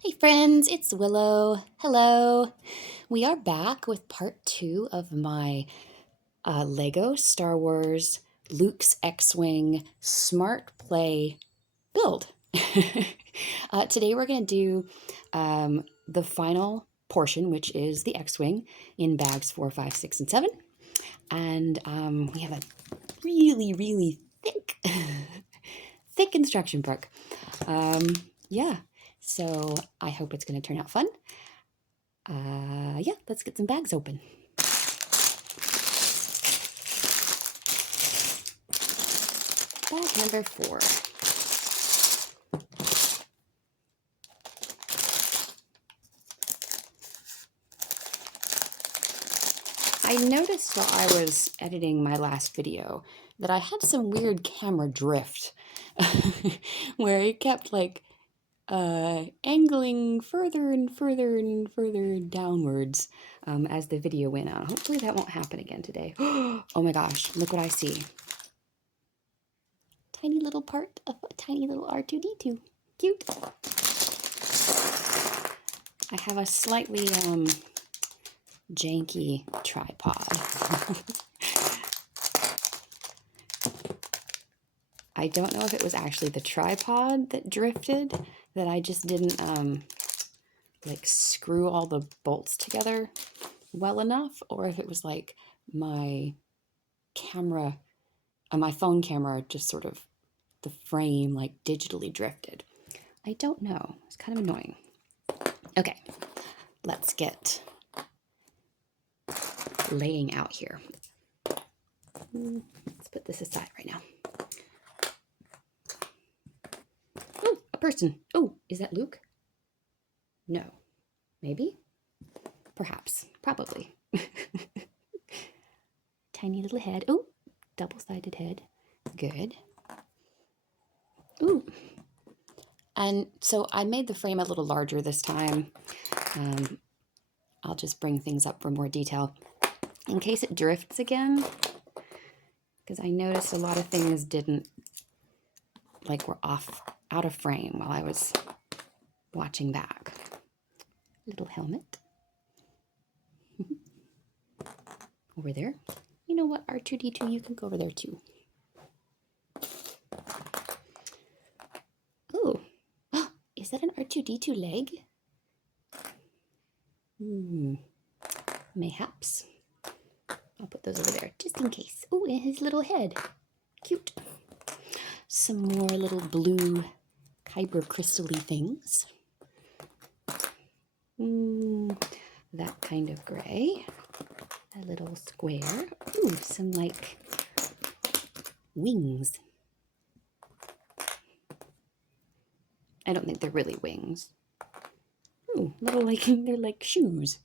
Hey friends, it's Willow. Hello. We are back with part 2 of my Lego Star Wars Luke's X-Wing Smart Play build. Today we're going to do the final portion, which is the X-Wing in bags 4, 5, 6, and 7. And we have a really thick, thick instruction book. Yeah, so I hope it's going to turn out fun. Yeah, let's get some bags open. Bag number 4. I noticed while I was editing my last video that I had some weird camera drift where it kept like angling further and further downwards as the video went on. Hopefully that won't happen again today. Oh my gosh, look what I see. Tiny little part of a tiny little R2-D2. Cute. I have a slightly janky tripod. I don't know if it was actually the tripod that drifted, that I just didn't like screw all the bolts together well enough, or if it was like my camera, my phone camera just sort of, the frame like digitally drifted. I don't know. It's kind of annoying. Okay, let's get laying out here. Let's put this aside right now. Oh, a person. Oh, is that Luke? No. Maybe? Perhaps. Probably. Tiny little head. Oh, double-sided head. Good. Ooh. And so I made the frame a little larger this time. I'll just bring things up for more detail in case it drifts again, because I noticed a lot of things didn't, like, were out of frame while I was watching back. Little helmet. Over there. You know what, R2-D2, you can go over there too. Ooh. Is that an R2-D2 leg? Mayhaps. I'll put those over there just in case. Oh, and his little head. Cute. Some more little blue kyber crystal-y things. That kind of gray. A little square. Ooh, some like wings. I don't think they're really wings. Ooh, little like, they're like shoes.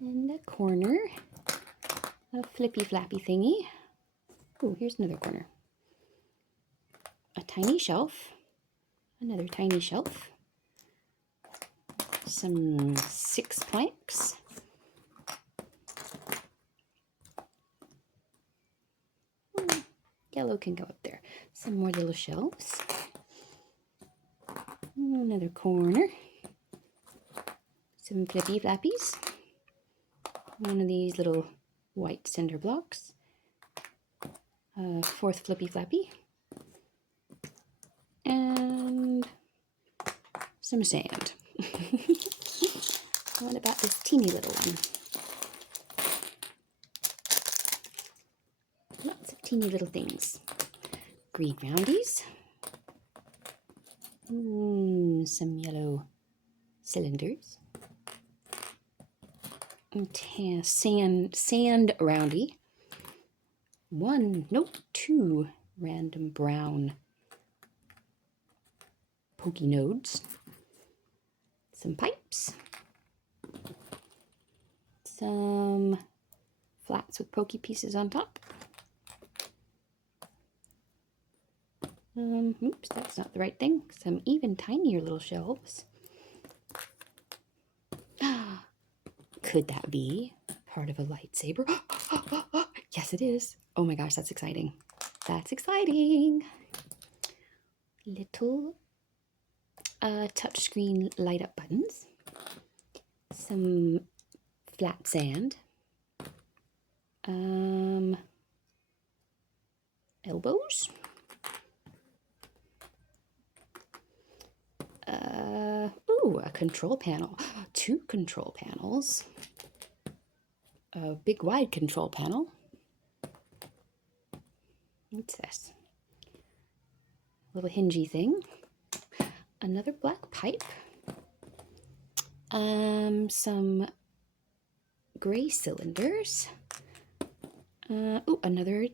And a corner. A flippy flappy thingy. Ooh, here's another corner. A tiny shelf. Another tiny shelf. Some 6 planks. Yellow can go up there. Some more little shelves. Another corner. Some flippy flappies. One of these little white cinder blocks. 4th flippy flappy. And some sand. What about this teeny little one? Lots of teeny little things. Green roundies. Some yellow cylinders. Sand roundy. 2 random brown pokey nodes. Some pipes. Some flats with pokey pieces on top. Oops, that's not the right thing. Some even tinier little shelves. Could that be part of a lightsaber? Yes, it is. Oh my gosh, that's exciting. That's exciting. little touchscreen light up buttons, some flat sand, elbows, a control panel, 2 control panels, a big wide control panel. What's this? Little hingy thing. Another black pipe. Some gray cylinders. Another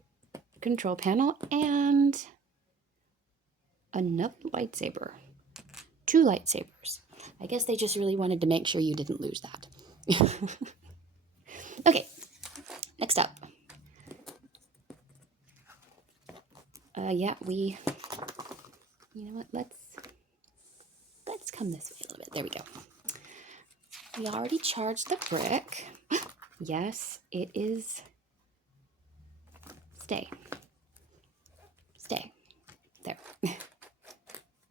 control panel and another lightsaber. 2 lightsabers. I guess they just really wanted to make sure you didn't lose that. Okay, next up. You know what, let's come this way a little bit. There we go. We already charged the brick. Yes, it is. Stay. There.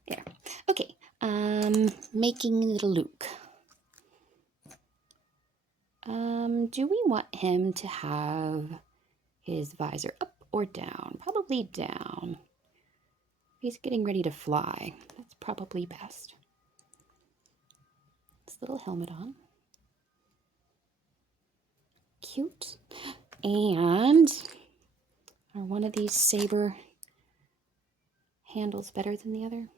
There. Okay. Making little Luke. Do we want him to have his visor up or down? Probably down. He's getting ready to fly. That's probably best. This little helmet on. Cute. And are one of these saber handles better than the other?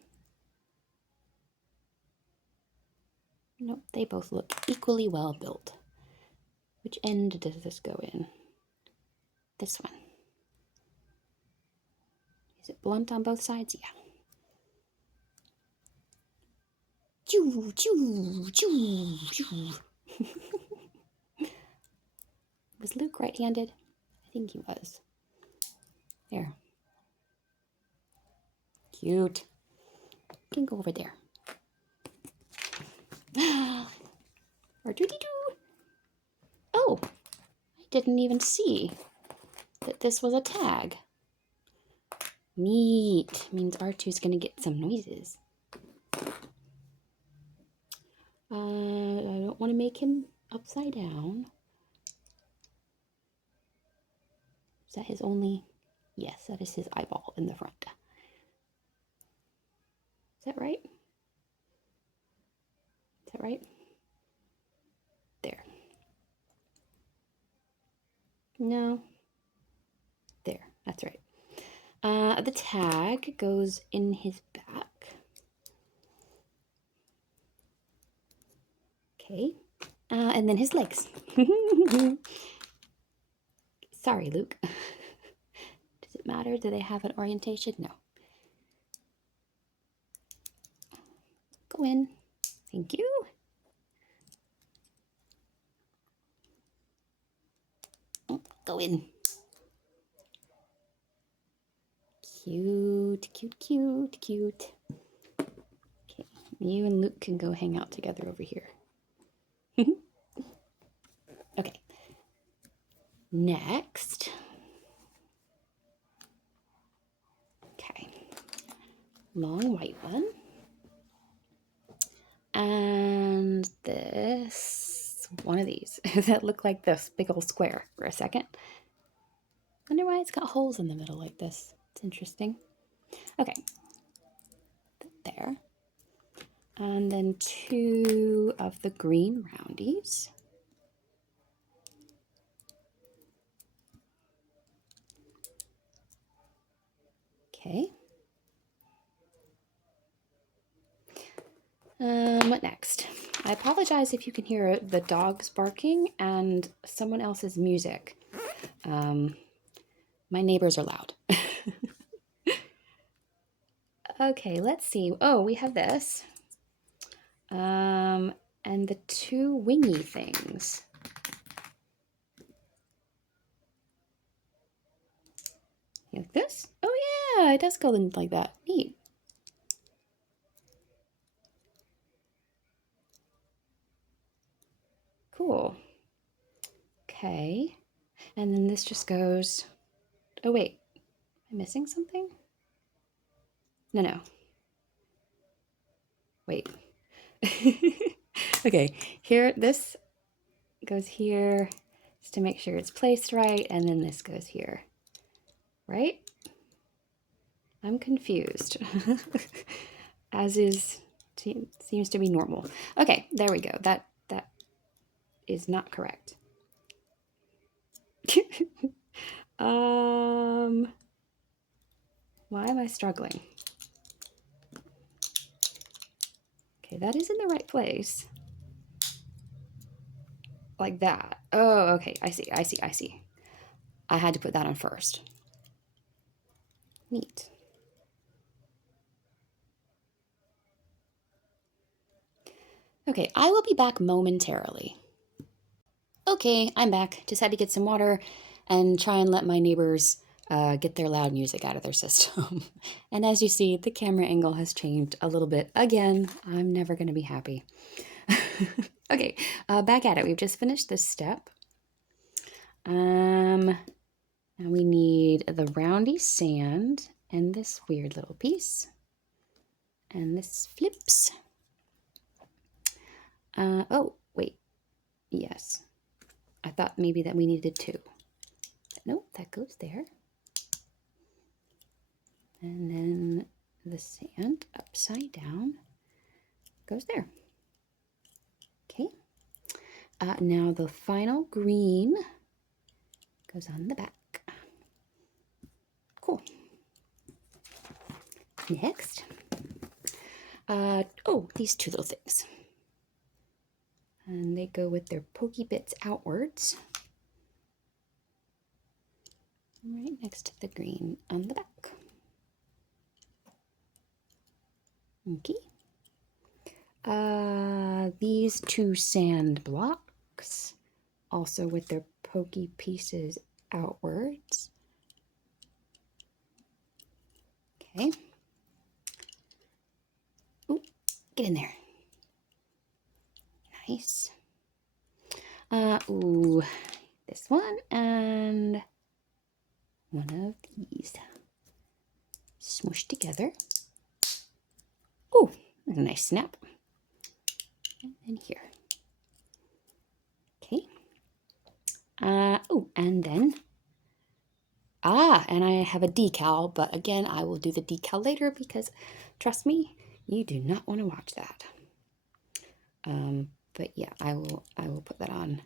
Nope, they both look equally well built. Which end does this go in? This one. Is it blunt on both sides? Yeah. Choo, choo, choo, choo. Was Luke right-handed? I think he was. There. Cute. You can go over there. R2-D2. Oh, I didn't even see that this was a tag. Neat. Means R2's gonna get some noises. I don't want to make him upside down. Is that his only? Yes, that is his eyeball in the front. Is that right? Is that right? There. No. There, that's right. The tag goes in his back. Okay. And then his legs. Sorry, Luke. Does it matter? Do they have an orientation? No. Go in. Thank you. Go in. Cute, cute, cute, cute. Okay, you and Luke can go hang out together over here. Okay. Next. Okay. Long white one. And this, one of these that look like this big old square for a second. Wonder why it's got holes in the middle like this. It's interesting. Okay. There. And then 2 of the green roundies. Okay. What next? I apologize if you can hear the dogs barking and someone else's music. My neighbors are loud. Okay, let's see. Oh, we have this. And the 2 wingy things. Like this? Oh yeah, it does go in like that. Neat. Cool. Okay. And then this just goes... Oh wait, am I missing something? No. Wait. Okay, here, this goes here just to make sure it's placed right, and then this goes here, right? I'm confused, as is, seems to be normal. Okay, there we go. That is not correct. Why am I struggling? Okay, that is in the right place. Like that. Oh, okay, I see. I had to put that on first. Neat. Okay, I will be back momentarily. Okay, I'm back. Just had to get some water and try and let my neighbors get their loud music out of their system. And as you see, the camera angle has changed a little bit again. I'm never going to be happy. Okay, back at it. We've just finished this step. And we need the roundy sand and this weird little piece. And this flips. Oh, wait. Yes. I thought maybe that we needed two. Nope, that goes there. And then the sand upside down goes there. Okay. Now the final green goes on the back. Cool. Next. Oh, these two little things. And they go with their pokey bits outwards. Right next to the green on the back. Okay. These two sand blocks, also with their pokey pieces outwards. Okay. Ooh, get in there. Nice. Ooh, this one and one of these. Smush together. Oh, a nice snap. And then here. Okay. Oh, and then, and I have a decal, but again, I will do the decal later because, trust me, you do not want to watch that. But yeah, I will put that on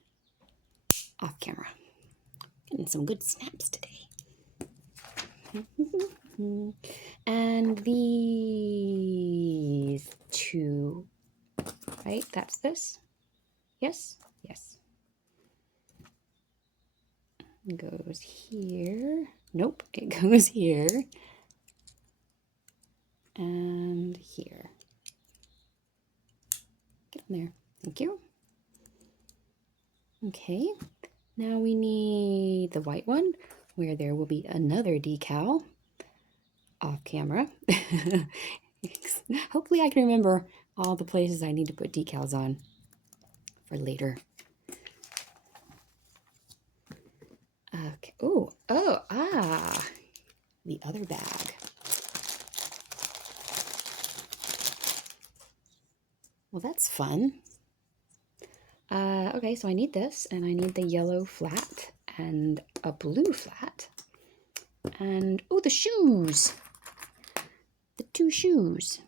off camera. Getting some good snaps today. And these two, right? That's this. Yes? Yes. It goes here. Nope, it goes here. And here. Get on there. Thank you. Okay, now we need the white one where there will be another decal off camera. Hopefully I can remember all the places I need to put decals on for later. Okay. Oh, the other bag. Well, that's fun. Okay, so I need this, and I need the yellow flat and a blue flat. And, oh, the shoes. The two shoes.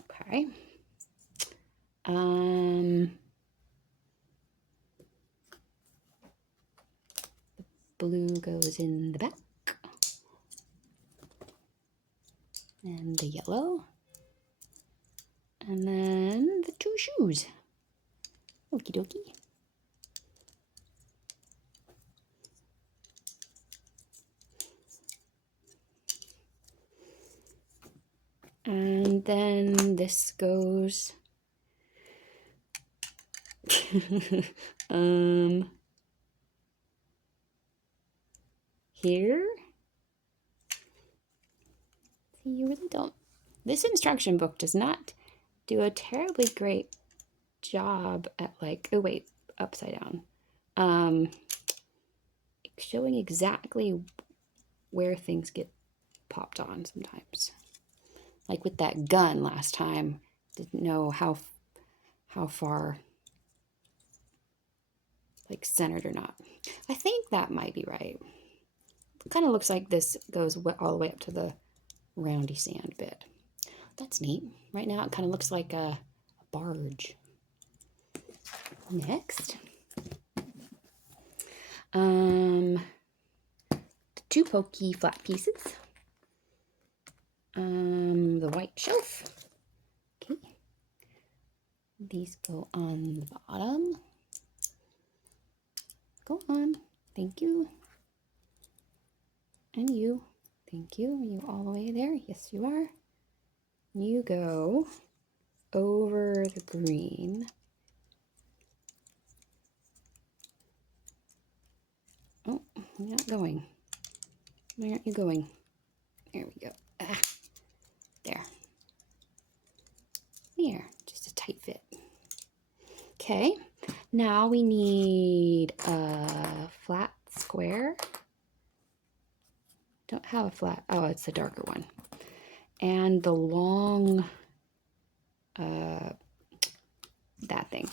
Okay. The blue goes in the back. And the yellow. And then the two shoes. Okie dokie. And then this goes here. See, you really don't. This instruction book does not do a terribly great job at, like, oh wait, upside down. Showing exactly where things get popped on sometimes. like with that gun last time. Didn't know how far, like centered or not. I think that might be right. It kind of looks like this goes all the way up to the roundy sand bit. That's neat. Right now it kind of looks like a barge. Next, the 2 pokey flat pieces. The white shelf. Okay. These go on the bottom. Go on. Thank you. And you. Thank you. Are you all the way there? Yes, you are. You go over the green. Oh, you're not going. Where aren't you going? There we go. Ah, there. There. Just a tight fit. Okay. Now we need a flat square. Don't have a flat. Oh, it's the darker one. And the long, that thing.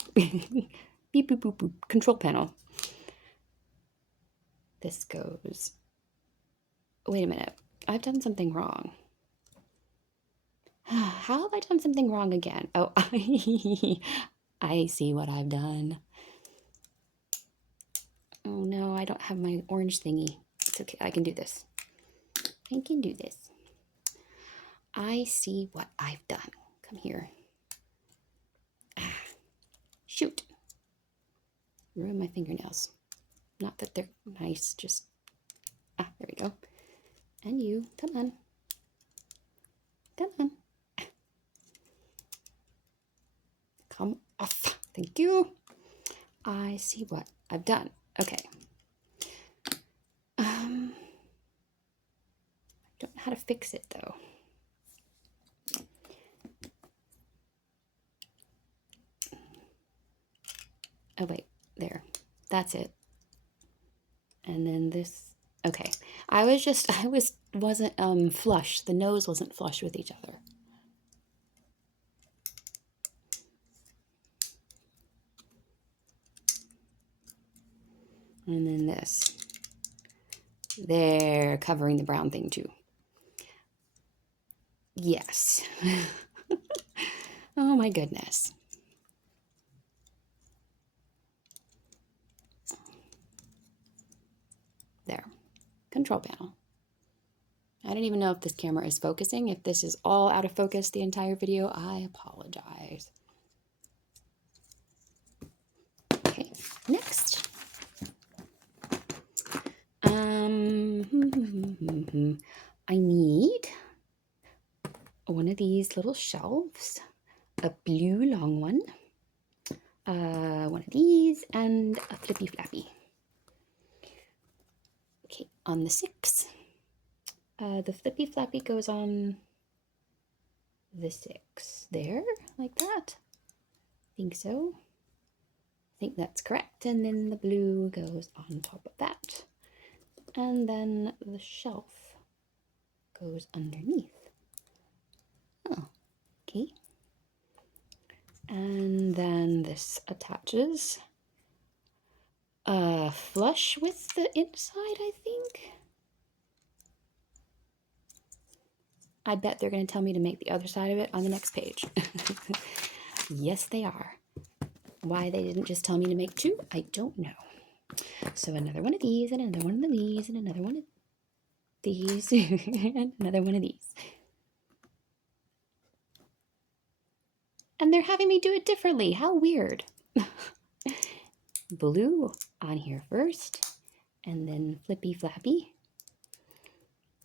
Beep, boop, boop, boop. Control panel. This goes. Wait a minute. I've done something wrong. How have I done something wrong again? Oh, I see what I've done. Oh no, I don't have my orange thingy. It's okay. I can do this. I can do this. I see what I've done. Come here. Ah, shoot. Ruin my fingernails. Not that they're nice, just... Ah, there we go. And you, come on. Come on. Come off. Thank you. I see what I've done. Okay. I don't know how to fix it though. Oh wait, there. That's it. And then this. Okay. I wasn't flush. The nose wasn't flush with each other. And then this. They're covering the brown thing too. Yes. Oh my goodness. There. Control panel. I don't even know if this camera is focusing. If this is all out of focus the entire video, I apologize. Okay, next. I need one of these little shelves, a blue long one, one of these, and a flippy flappy. Okay, on the 6. The flippy flappy goes on the 6 there, like that. I think so. I think that's correct. And then the blue goes on top of that. And then the shelf goes underneath. Oh, okay. And then this attaches flush with the inside, I think. I bet they're going to tell me to make the other side of it on the next page. Yes, they are. Why they didn't just tell me to make 2, I don't know. So another one of these, and another one of these, and another one of these, and another one of these. And they're having me do it differently. How weird. Blue on here first, and then flippy flappy,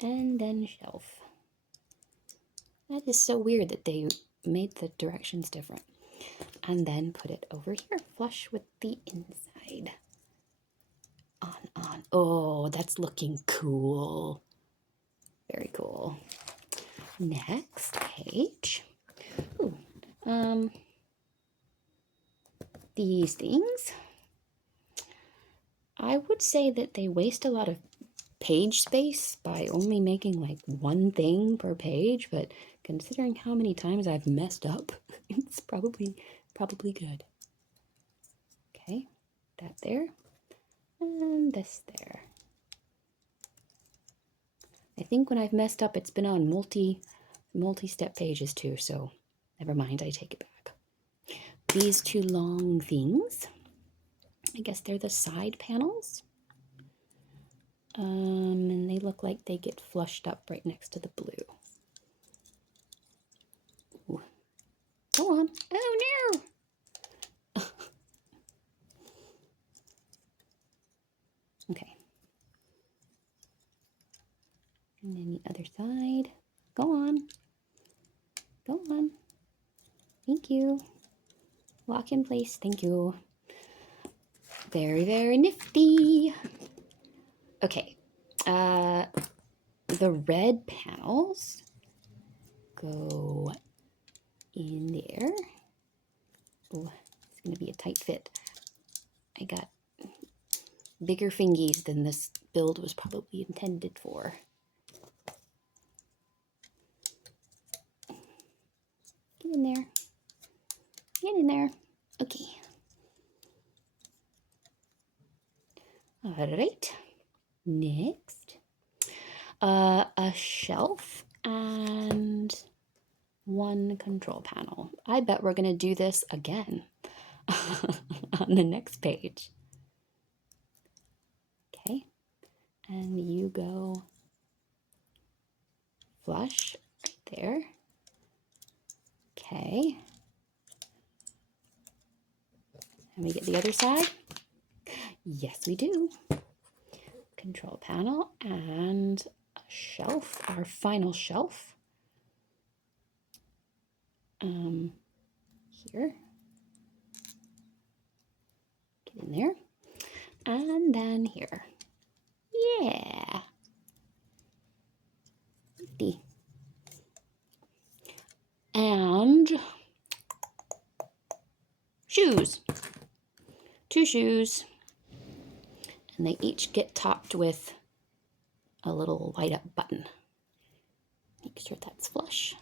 and then shelf. That is so weird that they made the directions different. And then put it over here, flush with the inside. On. Oh, that's looking cool. Very cool. Next page. Ooh, these things. I would say that they waste a lot of page space by only making like one thing per page, but considering how many times I've messed up, it's probably good. Okay, that there, and this there. I think when I've messed up, it's been on multi-step pages too, so never mind, I take it back. These two long things, I guess they're the side panels. And they look like they get flushed up right next to the blue. Ooh. Go on. Oh no! Okay. And then the other side. Go on. Go on. Thank you. Lock in place. Thank you. Very, very nifty. Okay. The red panels go in there. Oh, it's going to be a tight fit. I got bigger fingies than this build was probably intended for. Get in there. Get in there. Okay. All right. Next, a shelf and one control panel. I bet we're going to do this again on the next page. Okay. And you go flush right there. Okay. And we get the other side? Yes, we do. Control panel and a shelf, our final shelf. Here. Get in there. And then here. Yeah. And shoes. 2 shoes. And they each get topped with a little light up button. Make sure that's flush.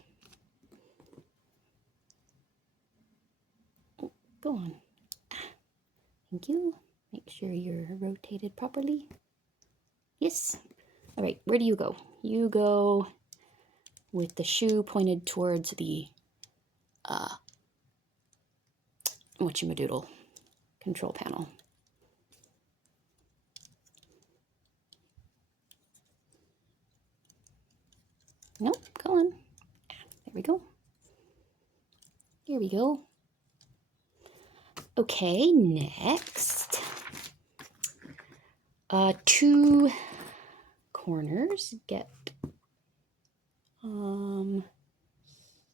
Oh, go on. Thank you. Make sure you're rotated properly. Yes. All right, where do you go? You go with the shoe pointed towards the whatchamadoodle control panel. Nope, go on. There we go. Here we go. Okay, next. 2 corners get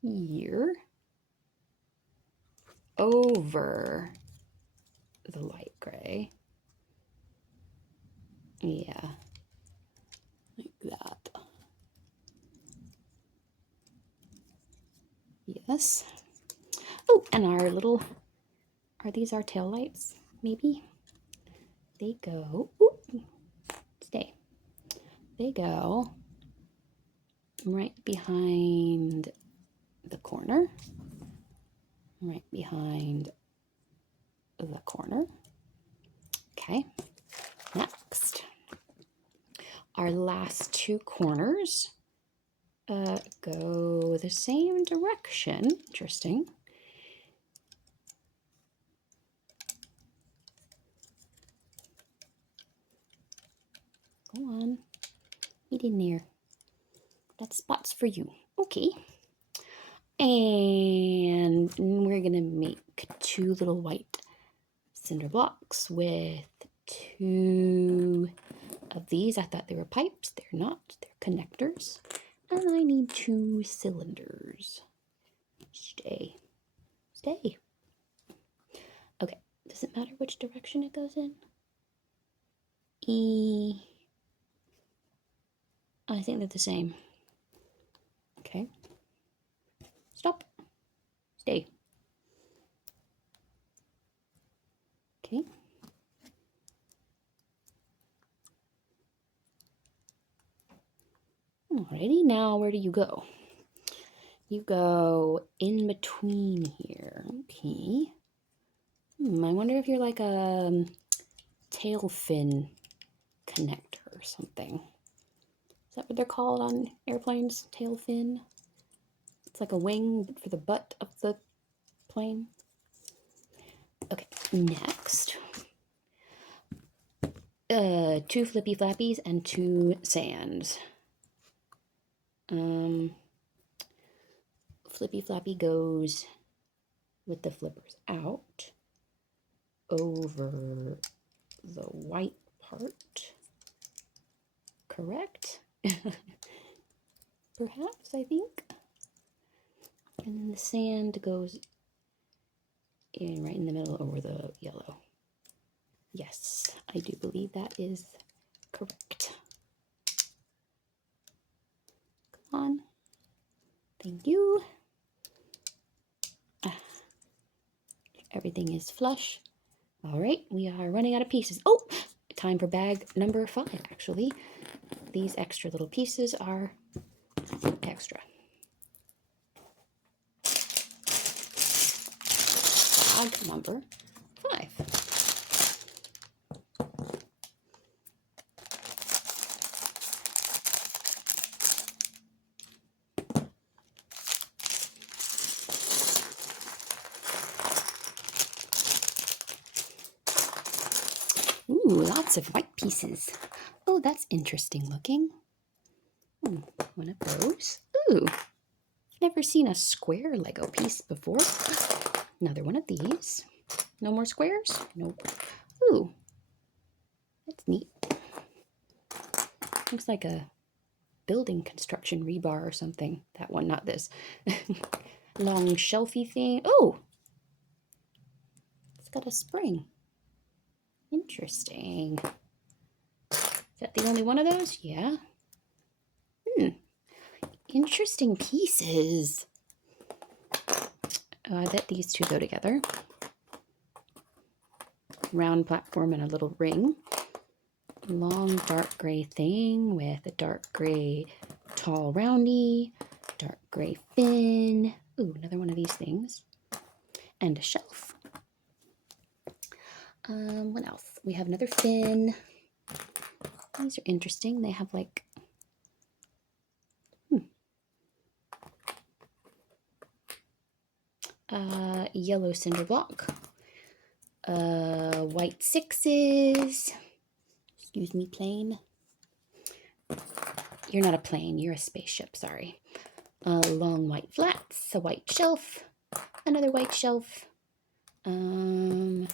here over the light gray. Yeah, like that. Yes. Oh, and our little, are these our tail lights? Maybe? They go, ooh, stay. They go right behind the corner, right behind the corner. Okay, next. Our last 2 corners go the same direction. Interesting. Go on. Get in there. That spot's for you. Okay. And we're going to make 2 little white cinder blocks with 2 of these. I thought they were pipes. They're not. They're connectors. And I need 2 cylinders. Stay. Stay. Okay. Does it matter which direction it goes in? I think they're the same. Okay. Stop. Stay. Okay. Alrighty, now where do you go? You go in between here. Okay. I wonder if you're like a tail fin connector or something. Is that what they're called on airplanes? Tail fin? It's like a wing for the butt of the plane. Okay, next. 2 flippy flappies and 2 sands. Flippy flappy goes with the flippers out over the white part. Correct? Perhaps, I think. And then the sand goes in right in the middle over the yellow. Yes, I do believe that is correct. Come on. Thank you. Everything is flush. All right, we are running out of pieces. Oh, time for bag number 5, actually. These extra little pieces are extra. Bag number 5. Ooh, lots of white pieces. Oh, that's interesting looking. One of those. Ooh, never seen a square Lego piece before. Another one of these. No more squares? Nope. Ooh, that's neat. Looks like a building construction rebar or something. That one, not this. Long shelfy thing. Oh, it's got a spring. Interesting. Is that the only one of those? Yeah. Interesting pieces. I bet these two go together. Round platform and a little ring. Long dark gray thing with a dark gray tall roundy, dark gray fin. Ooh, another one of these things. And a shelf. What else? We have another fin. These are interesting. They have like yellow cinder block. White 6s. Excuse me, plane. You're not a plane, you're a spaceship, sorry. Long white flats, a white shelf, another white shelf, some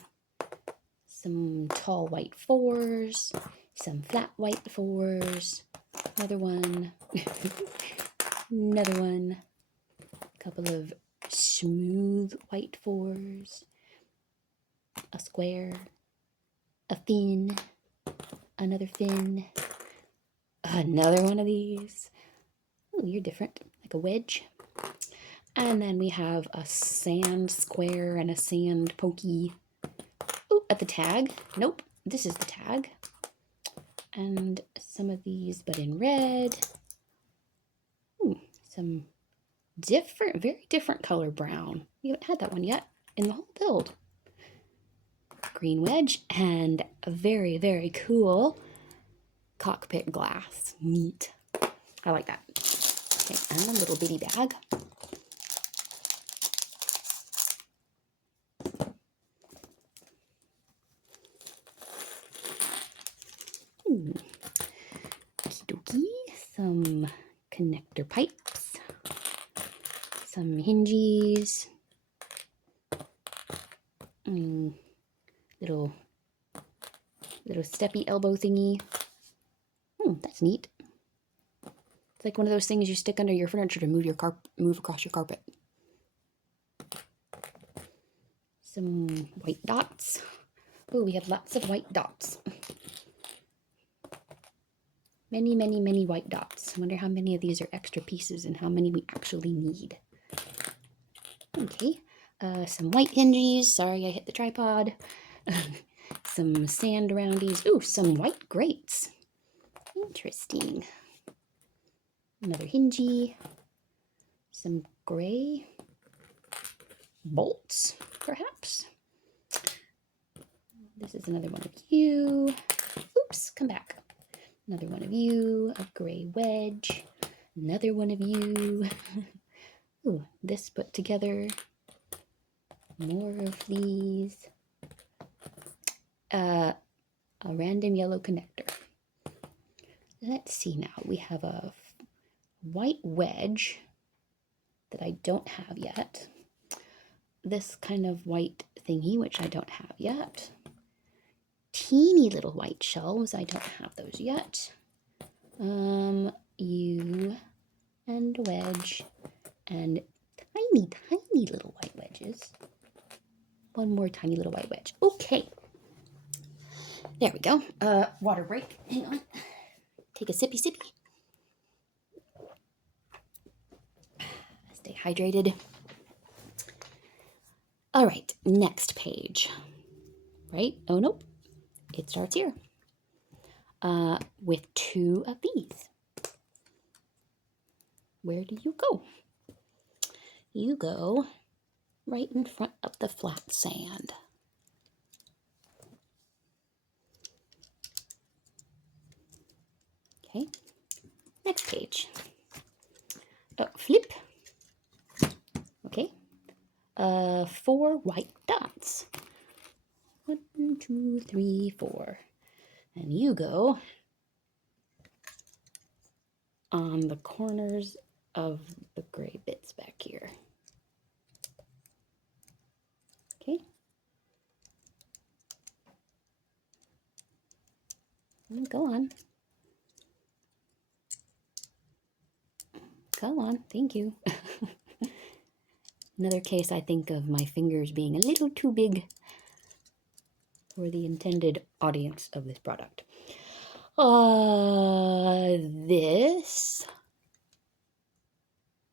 tall white 4s, some flat white 4s, another one, another one, a couple of smooth white 4s, a square, a fin, another fin, another one of these. Oh, you're different, like a wedge. And then we have a sand square and a sand pokey. Oh, at the tag. Nope, this is the tag. And some of these, but in red. Some different, very different color brown. We haven't had that one yet in the whole build. Green wedge and a very, very cool cockpit glass. Neat. I like that. Okay, and a little bitty bag. Okie dokie. Some connector pipes. Some hinges. Little steppy elbow thingy. That's neat. It's like one of those things you stick under your furniture to move across your carpet. Some white dots. Oh, we have lots of white dots. Many, many, many white dots. I wonder how many of these are extra pieces and how many we actually need. Okay, some white hinges. Sorry, I hit the tripod. Some sand roundies. Ooh, some white grates. Interesting. Another hingy. Some gray bolts, perhaps. This is another one of you. Oops, come back. Another one of you, a gray wedge. Another one of you. Ooh, this put together. More of these. A random yellow connector. Let's see now. We have a white wedge that I don't have yet. This kind of white thingy, which I don't have yet. Teeny little white shelves. I don't have those yet. You and wedge and tiny, tiny little white wedges. One more tiny little white wedge. Okay. There we go. Water break. Hang on. Take a sippy sippy. Stay hydrated. All right, next page. Right? Oh, nope. It starts here. With two of these. Where do you go? You go right in front of the flat sand. Okay, next page. Oh, flip. Okay, 4 white dots. 1, 2, 3, 4. And you go on the corners of the gray bits back here. Okay. Go on. Go on. Thank you. Another case I think of my fingers being a little too big for the intended audience of this product. This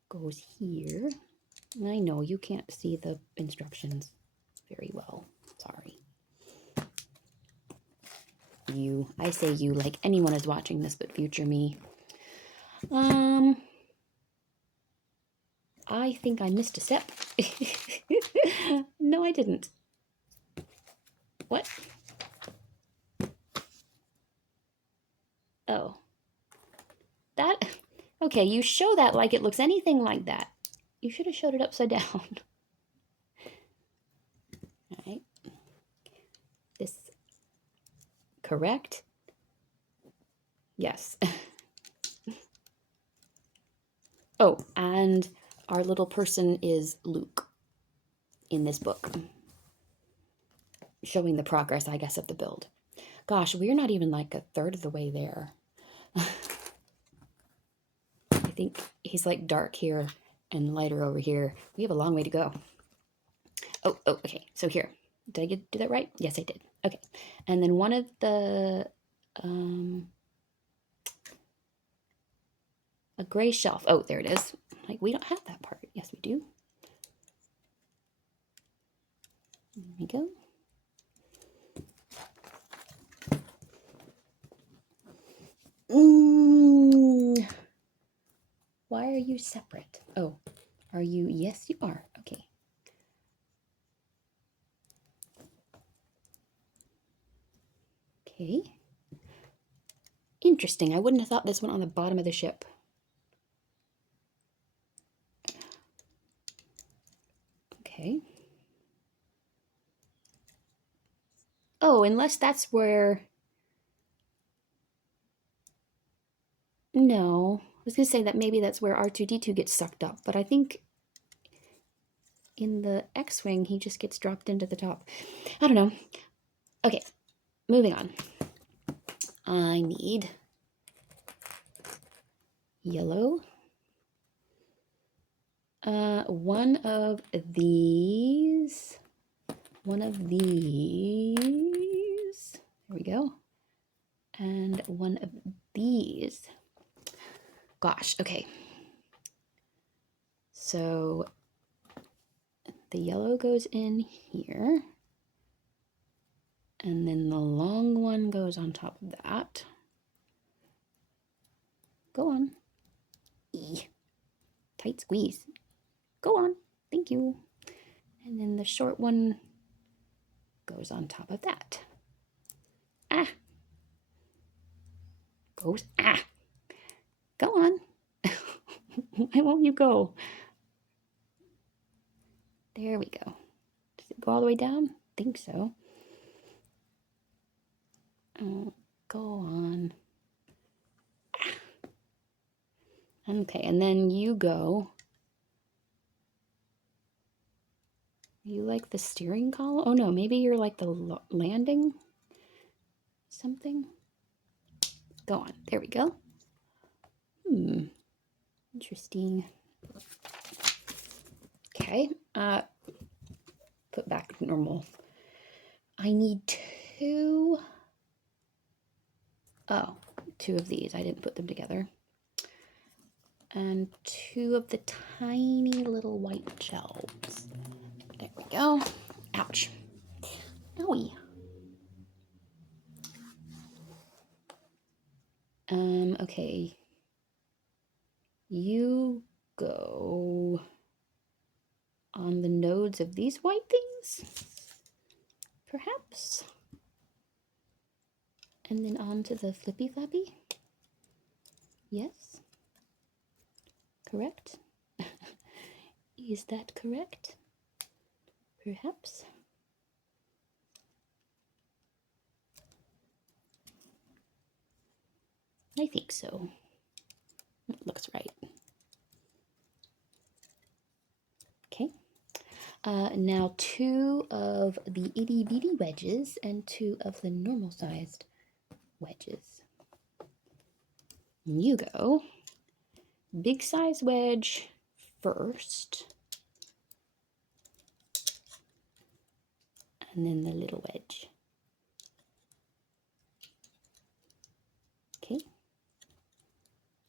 goes here. I know you can't see the instructions very well. Sorry. You. I say you like anyone is watching this but future me. I think I missed a step. No, I didn't. What? Oh. That? Okay, you show that like it looks anything like that. You should have showed it upside down. All right. This correct? Yes. Oh, and our little person is Luke in this book, showing the progress, I guess, of the build. Gosh, we're not even like a third of the way there. I think he's like dark here and lighter over here. We have a long way to go. Oh, okay. So here, did I do that right? Yes, I did. Okay. And then one of the, a gray shelf. Oh, there it is. Like, we don't have that part. Yes, we do. There we go. Why are you separate? Oh, are you? Yes, you are. Okay. Okay. Interesting. I wouldn't have thought this went on the bottom of the ship. Okay. Oh, unless that's where... No. I was going to say that maybe that's where R2-D2 gets sucked up, but I think in the X-Wing, he just gets dropped into the top. I don't know. Okay, moving on. I need yellow. One of these. There we go. And one of these. Gosh, okay. So the yellow goes in here. And then the long one goes on top of that. Go on. Tight squeeze. Go on. Thank you. And then the short one goes on top of that. Ah. Goes. Ah. Go on. Why won't you go? There we go. Does it go all the way down? I think so. Oh, go on. Okay, and then you go. You like the steering column? Oh no, maybe you're like the landing something. Go on. There we go. Interesting. Okay. Put back normal. I need two of these. I didn't put them together. And two of the tiny little white shells. There we go. Ouch. Owie. Okay. You go on the nodes of these white things, perhaps? And then onto the flippy flappy? Yes? Correct? Is that correct? Perhaps? I think so. That looks right. Okay. Now two of the itty bitty wedges and two of the normal sized wedges. You go big size wedge first, and then the little wedge. Okay.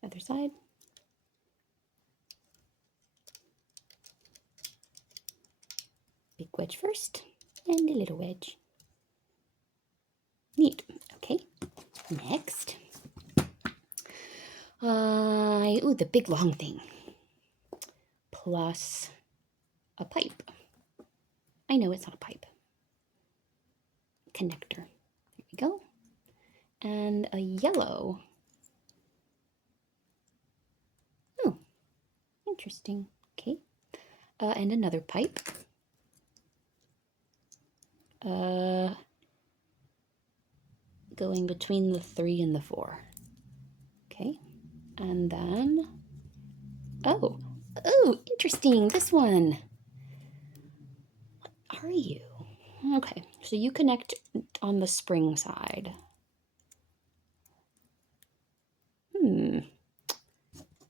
Other side. Big wedge first, and a little wedge. Neat. Okay. Next. Ooh, the big long thing. Plus a pipe. I know it's not a pipe. Connector. There we go. And a yellow. Oh, interesting. Okay. And another pipe. Going between the 3 and the 4. Okay. And then, oh, interesting, this one. What are you? Okay, so you connect on the spring side.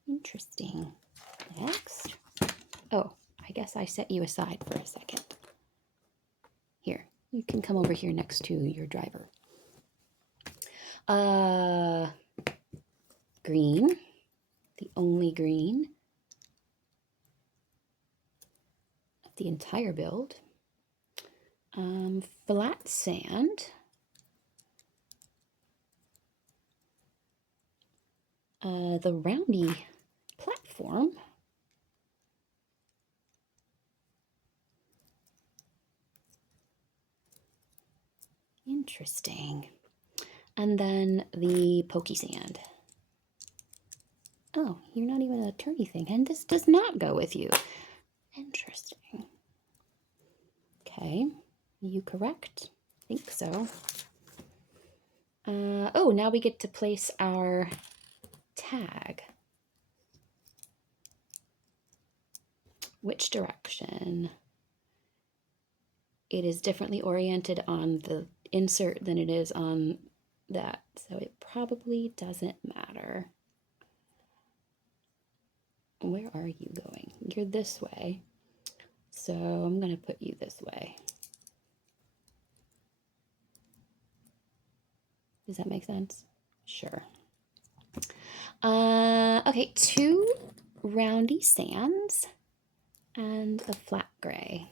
Interesting. Next. Oh, I guess I set you aside for a second. Here, you can come over here next to your driver. Green, the only green of the entire build. Flat sand. The roundy platform. Interesting. And then the pokey sand. Oh, you're not even a turny thing, and this does not go with you. Interesting. Okay, you correct? I think so. Oh, now we get to place our tag. Which direction? It is differently oriented on the insert than it is on that, so it probably doesn't matter. Where are you going? You're this way, so I'm going to put you this way. Does that make sense? Sure. Okay, 2 roundy sands and a flat gray.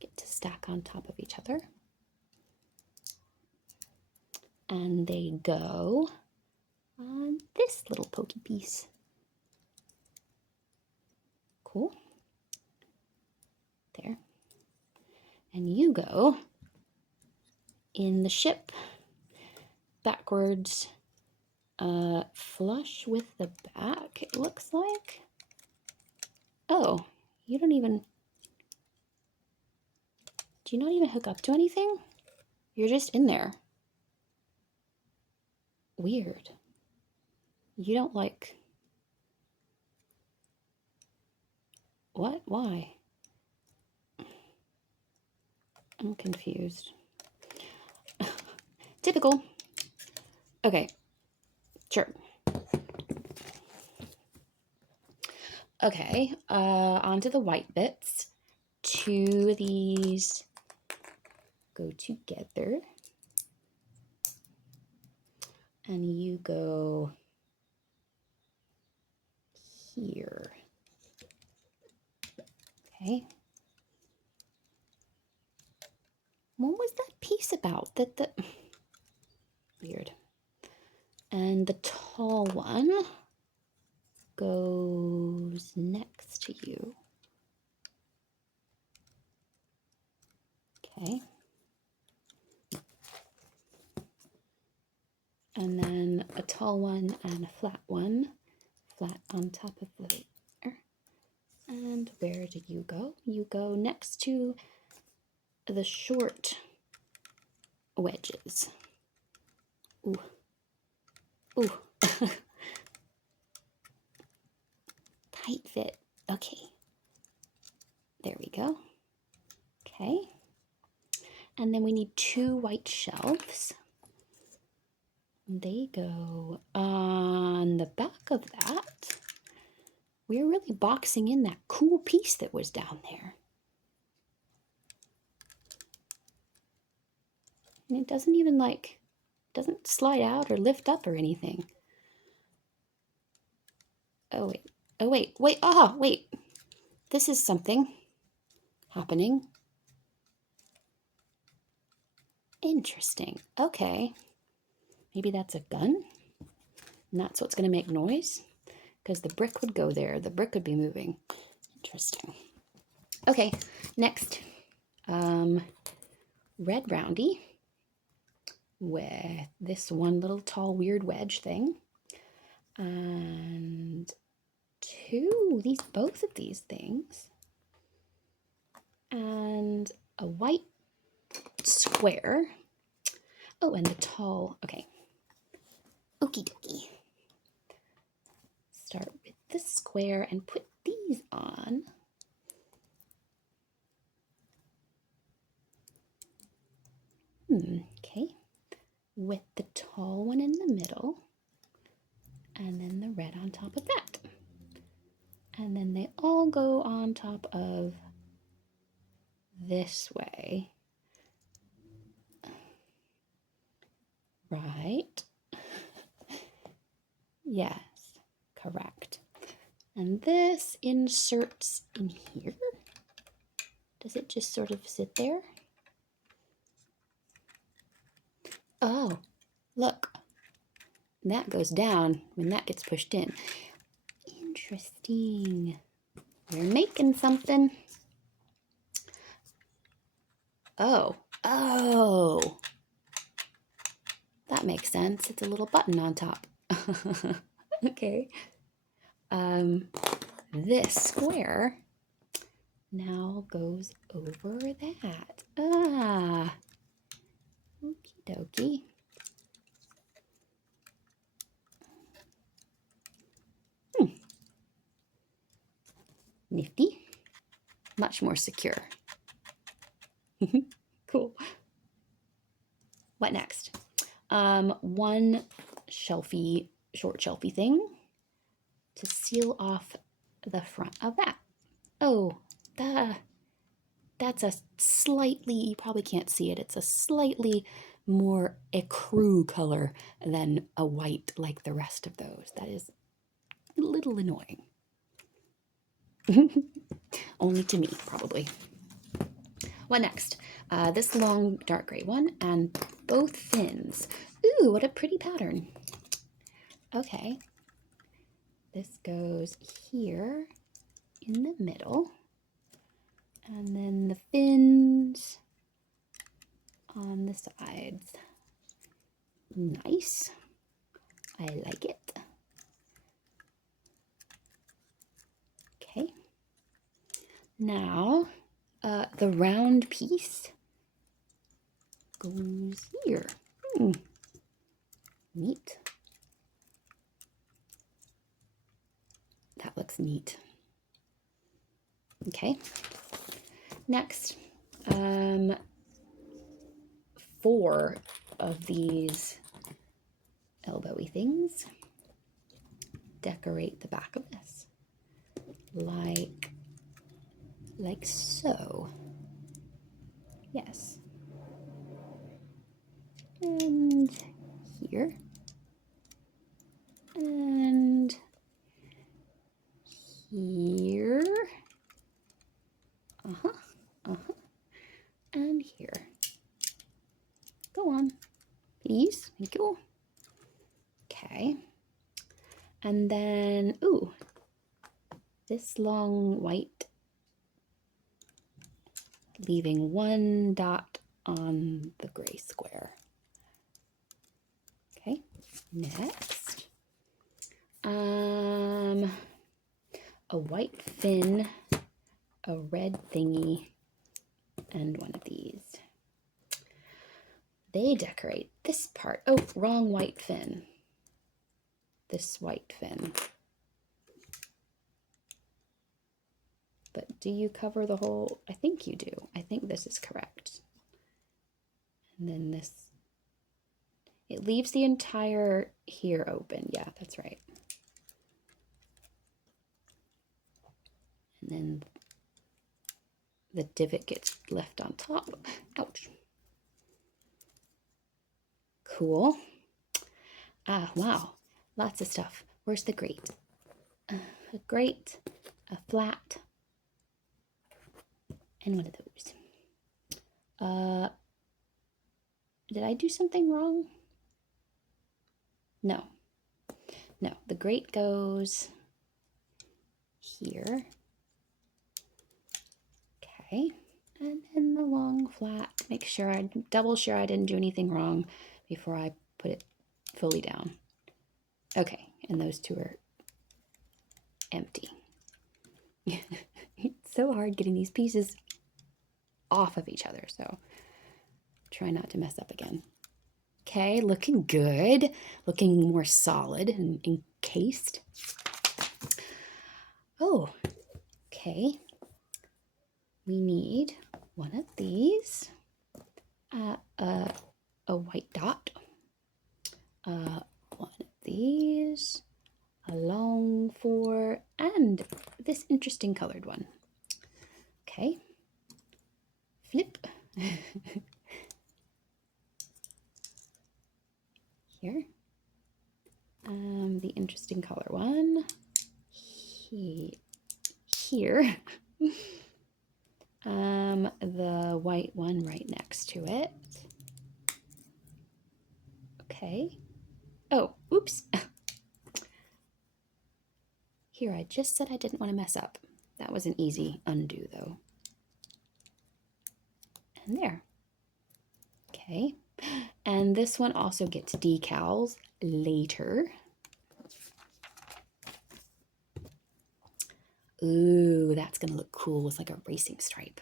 Get to stack on top of each other. And they go on this little pokey piece. Cool. There. And you go in the ship backwards, flush with the back, it looks like. Oh, you don't even, do you not even hook up to anything? You're just in there. Weird. You don't like, what? Why? I'm confused. Typical. Okay, sure. Okay, onto the white bits. Two of these go together. And you go here. Okay. What was that piece about? That weird. And the tall one goes next to you. Okay. And then a tall one and a flat one, flat on top of the layer. And where do you go? You go next to the short wedges. Ooh. Ooh. Tight fit. Okay. There we go. Okay. And then we need two white shelves. They go on the back of that. We're really boxing in that cool piece that was down there. And it doesn't even doesn't slide out or lift up or anything. Oh wait, oh wait, wait, wait. This is something happening. Interesting, okay. Maybe that's a gun? And that's what's gonna make noise? Because the brick would go there, the brick would be moving. Interesting. Okay, next, red roundy with this one little tall weird wedge thing. And both of these things. And a white square. Oh, and the tall, okay. Okie dokie. Start with the square and put these on. Okay. With the tall one in the middle. And then the red on top of that. And then they all go on top of this way. Right? Yes, correct. And this inserts in here. Does it just sort of sit there? Oh, look. That goes down when that gets pushed in. Interesting. We're making something. Oh, that makes sense. It's a little button on top. Okay. This square now goes over that. Okie dokie. Nifty. Much more secure. Cool. What next? One shelfy, short shelfy thing to seal off the front of that. Oh, that's a slightly, you probably can't see it, it's a slightly more ecru color than a white like the rest of those. That is a little annoying. Only to me, probably. What next? This long dark gray one and both fins. Ooh, what a pretty pattern. Okay. This goes here in the middle. And then the fins on the sides. Nice. I like it. Okay. Now, the round piece goes here. Neat. That looks neat. Okay. Next, 4 of these elbowy things decorate the back of this, like so. Yes. And here. And here. And here. Go on, please. Thank you. Okay. And then, ooh, this long white, leaving 1 dot on the gray square. Okay, next, a white fin, a red thingy, and one of these. They decorate this part. Oh, wrong white fin. This white fin. But do you cover the whole? I think you do. I think this is correct. And then this, it leaves the entire here open. Yeah, that's right. And then the divot gets left on top. Ouch. Cool. Ah, wow. Lots of stuff. Where's the grate? A grate, a flat, and one of those. Did I do something wrong? No. No, the grate goes here. Okay. And then the long flat. Make sure double sure I didn't do anything wrong before I put it fully down. Okay, and those 2 are empty. It's so hard getting these pieces off of each other, so try not to mess up again. Okay, looking good, looking more solid and encased. Oh, okay. We need one of these, a white dot, one of these, a long 4, and this interesting colored one. Okay, flip. Here, the interesting color one, here, the white one right next to it. Okay. Oh, oops. Here, I just said I didn't want to mess up. That was an easy undo, though. And there. Okay. And this one also gets decals later. Ooh, that's going to look cool. It's like a racing stripe.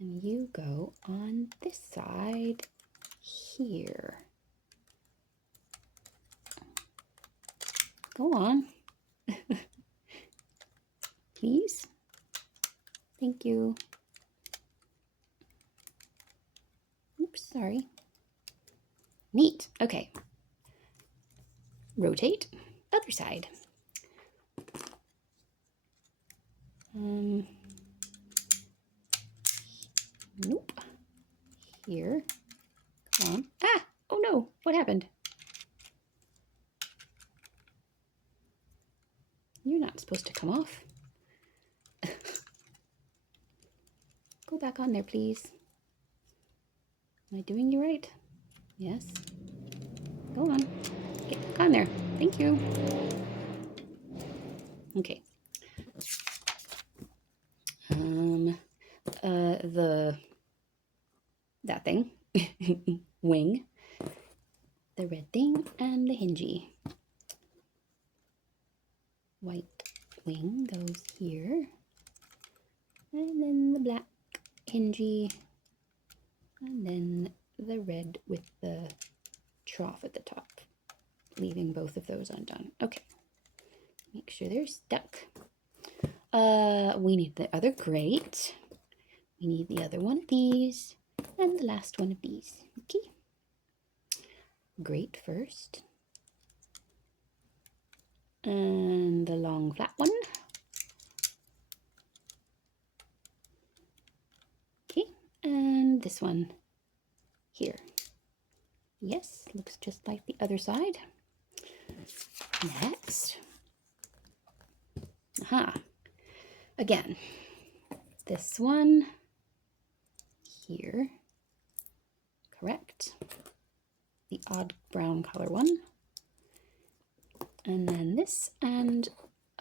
And you go on this side here. Go on. Please. Thank you. Oops, sorry. Neat. Okay. Rotate. Other side. Nope. Here. Come on. Ah! Oh no! What happened? You're not supposed to come off. Go back on there, please. Am I doing you right? Yes. Go on. Get back on there. Thank you. Okay. that thing, wing, the red thing, and the hingy. White wing goes here, and then the black hingy, and then the red with the trough at the top, leaving both of those undone. Okay, make sure they're stuck. We need the other grate. We need the other one of these, and the last one of these. Okay, grate first, and the long flat one. Okay, and this one here. Yes, looks just like the other side. Next, again, this one here, correct, the odd brown color one, and then this and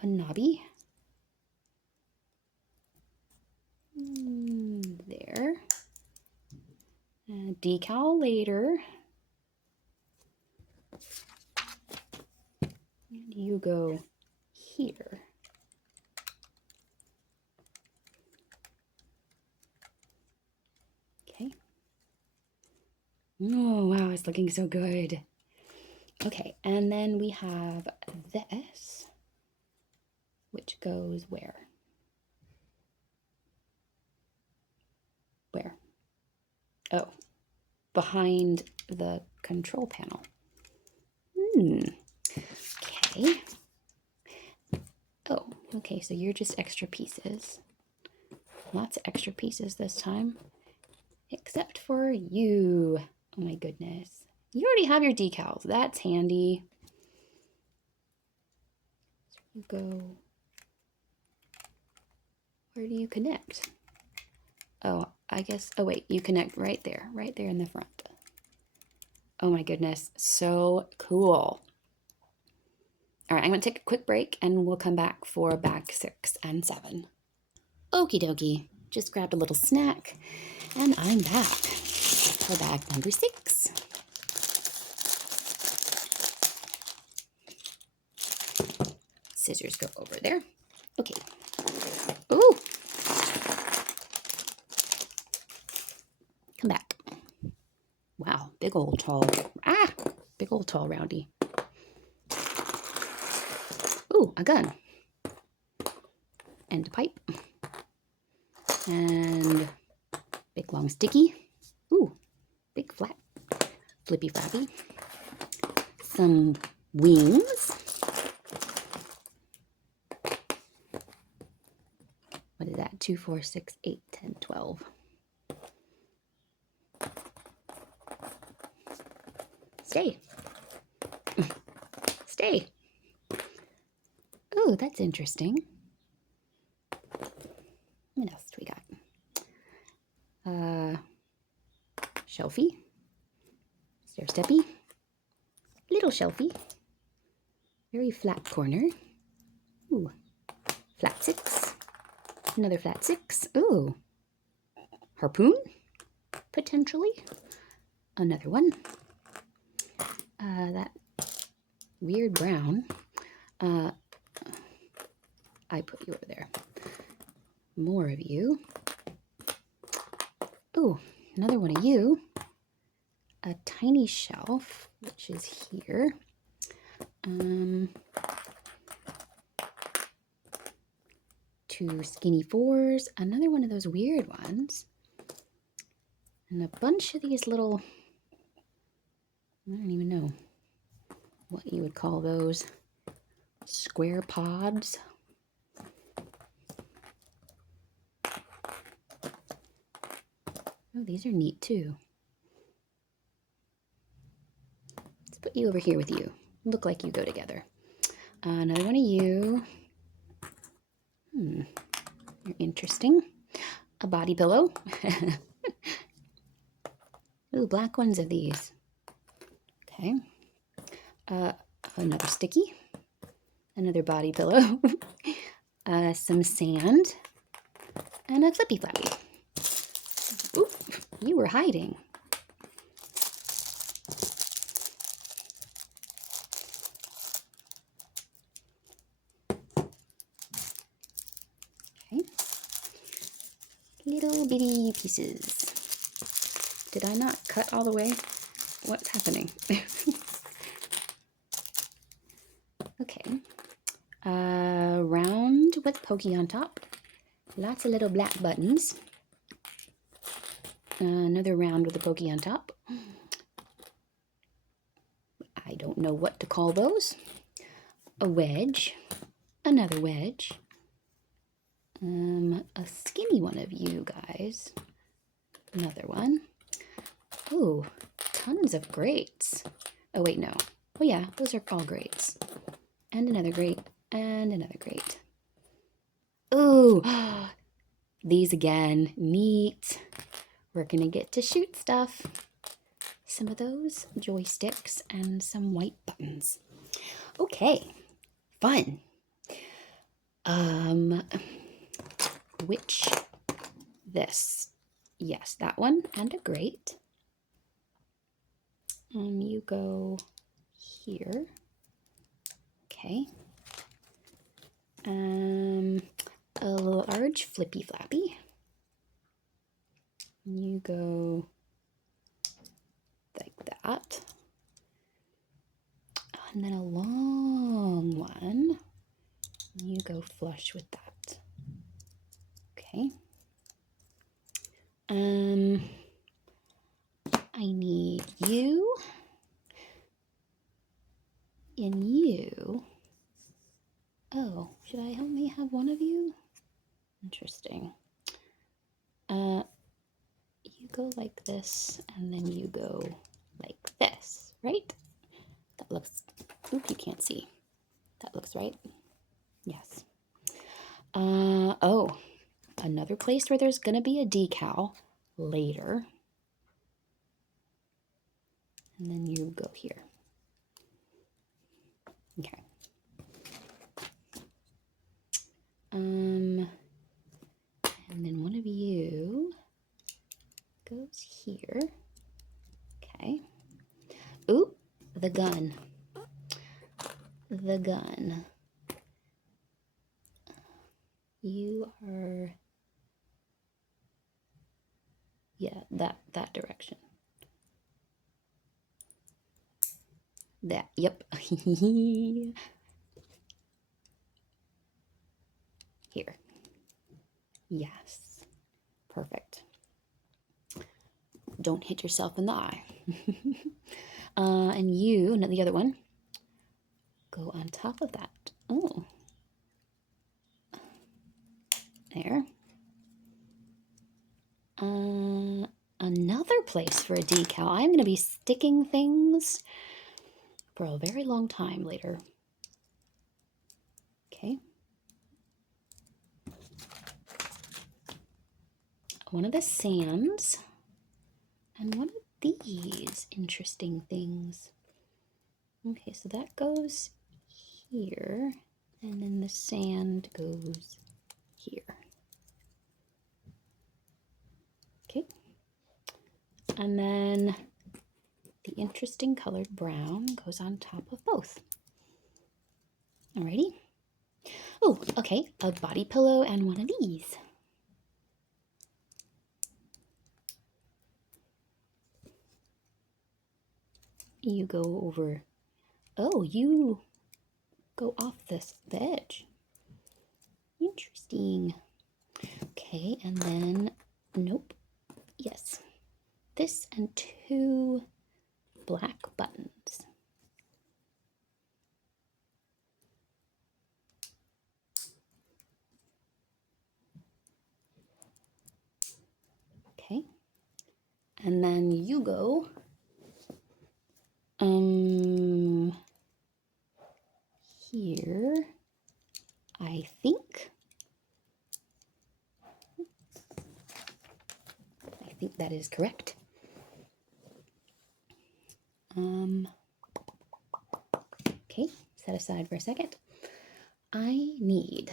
a knobby there, decal later, and you go here. Okay. Oh, wow, it's looking so good. Okay, and then we have this, which goes where? Where? Oh, behind the control panel. Okay. Oh, okay, so you're just extra pieces. Lots of extra pieces this time, except for you. Oh my goodness. You already have your decals. That's handy. So you go, where do you connect? Oh, I guess, oh wait, you connect right there in the front. Oh my goodness, so cool. All right, I'm gonna take a quick break and we'll come back for bag 6 and 7. Okie dokie, just grabbed a little snack and I'm back for bag number 6. Scissors go over there. Okay. Ooh. Come back. Wow, big old tall. Big old tall roundy. Ooh, a gun. And a pipe. And big long sticky. Ooh, big flat. Flippy flappy. Some wings. What is that? 2, 4, 6, 8, 10, 12. Stay. Stay. Oh, that's interesting. What else do we got? Shelfie. Stair steppy. Little shelfie. Very flat corner. Ooh. Flat 6. Another flat 6. Ooh. Harpoon. Potentially. Another one. That weird brown. I put you over there. More of you. Ooh, another one of you. A tiny shelf, which is here. 2 skinny 4s. Another one of those weird ones. And a bunch of these little, I don't even know what you would call those. Square pods. Oh, these are neat too. Let's put you over here with you. Look like you go together. Another one of you. You're interesting. A body pillow. Ooh, black ones of these. Okay. Another sticky. Another body pillow. Some sand. and a flippy flappy. Oop, you were hiding. Okay. Little bitty pieces. Did I not cut all the way? What's happening? Okay. Round with pokey on top. Lots of little black buttons. Another round with a pokey on top. I don't know what to call those. A wedge. Another wedge. A skinny one of you guys. Another one. Ooh, tons of grates. Oh wait, no. Oh yeah, those are all grates. And another grate, and another grate. Ooh, these again, neat. We're gonna get to shoot stuff. Some of those joysticks and some white buttons. Okay, fun. Which, this, yes, that one, and a grate. You go here. Okay. A large flippy flappy. You go like that. And then a long one. You go flush with that. Okay. I need you and you. Oh, should I only have one of you? Interesting. You go like this, and then you go like this, right? That looks, oop, you can't see. That looks right. Yes. Oh, another place where there's gonna be a decal later. And then you go here. Okay. And then one of you goes here. Okay. Ooh, the gun. The gun. You are, yeah, that direction. That, yep. Here. Yes. Perfect. Don't hit yourself in the eye. And you, and the other one, go on top of that. Oh. There. Another place for a decal. I'm going to be sticking things for a very long time later. Okay. One of the sands and one of these interesting things. Okay, so that goes here, and then the sand goes here. Okay. And then the interesting colored brown goes on top of both. Alrighty. Oh, okay, a body pillow and one of these. You go over, oh, you go off the edge. Interesting. Okay, and then, nope, yes. This and two black buttons. Okay, and then you go here, I think. I think that is correct. Okay, set aside for a second. I need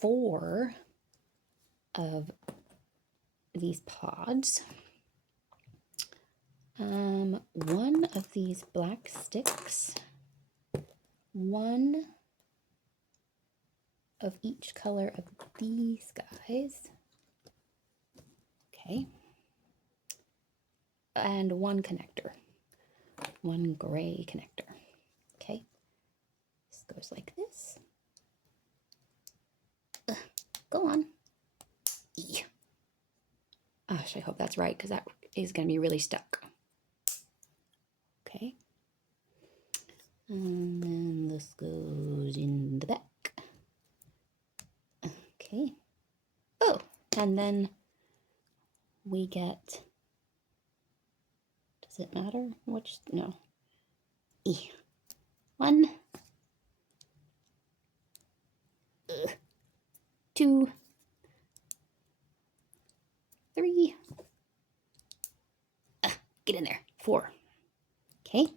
4 of these pods. One of these black sticks, one of each color of these guys, okay, and one connector, one gray connector, okay. This goes like this. Go on. Gosh, I hope that's right, because that is going to be really stuck. Okay. And then this goes in the back. Okay. Oh, and then we get, does it matter which? No. E. 1, 2, 3. Get in there. 4. Okay.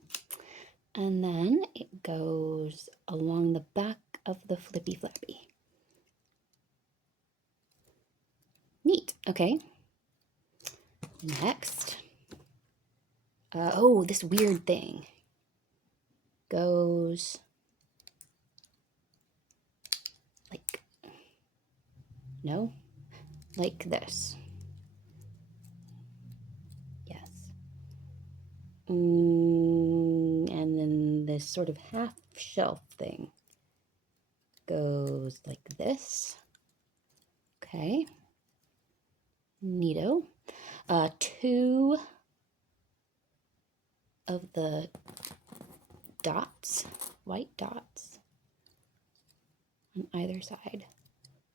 And then it goes along the back of the flippy flappy. Neat. Okay. Next. Oh, this weird thing goes like, no, like this. Yes. And then this sort of half shelf thing goes like this. Okay. Neato. 2 of the dots, white dots, on either side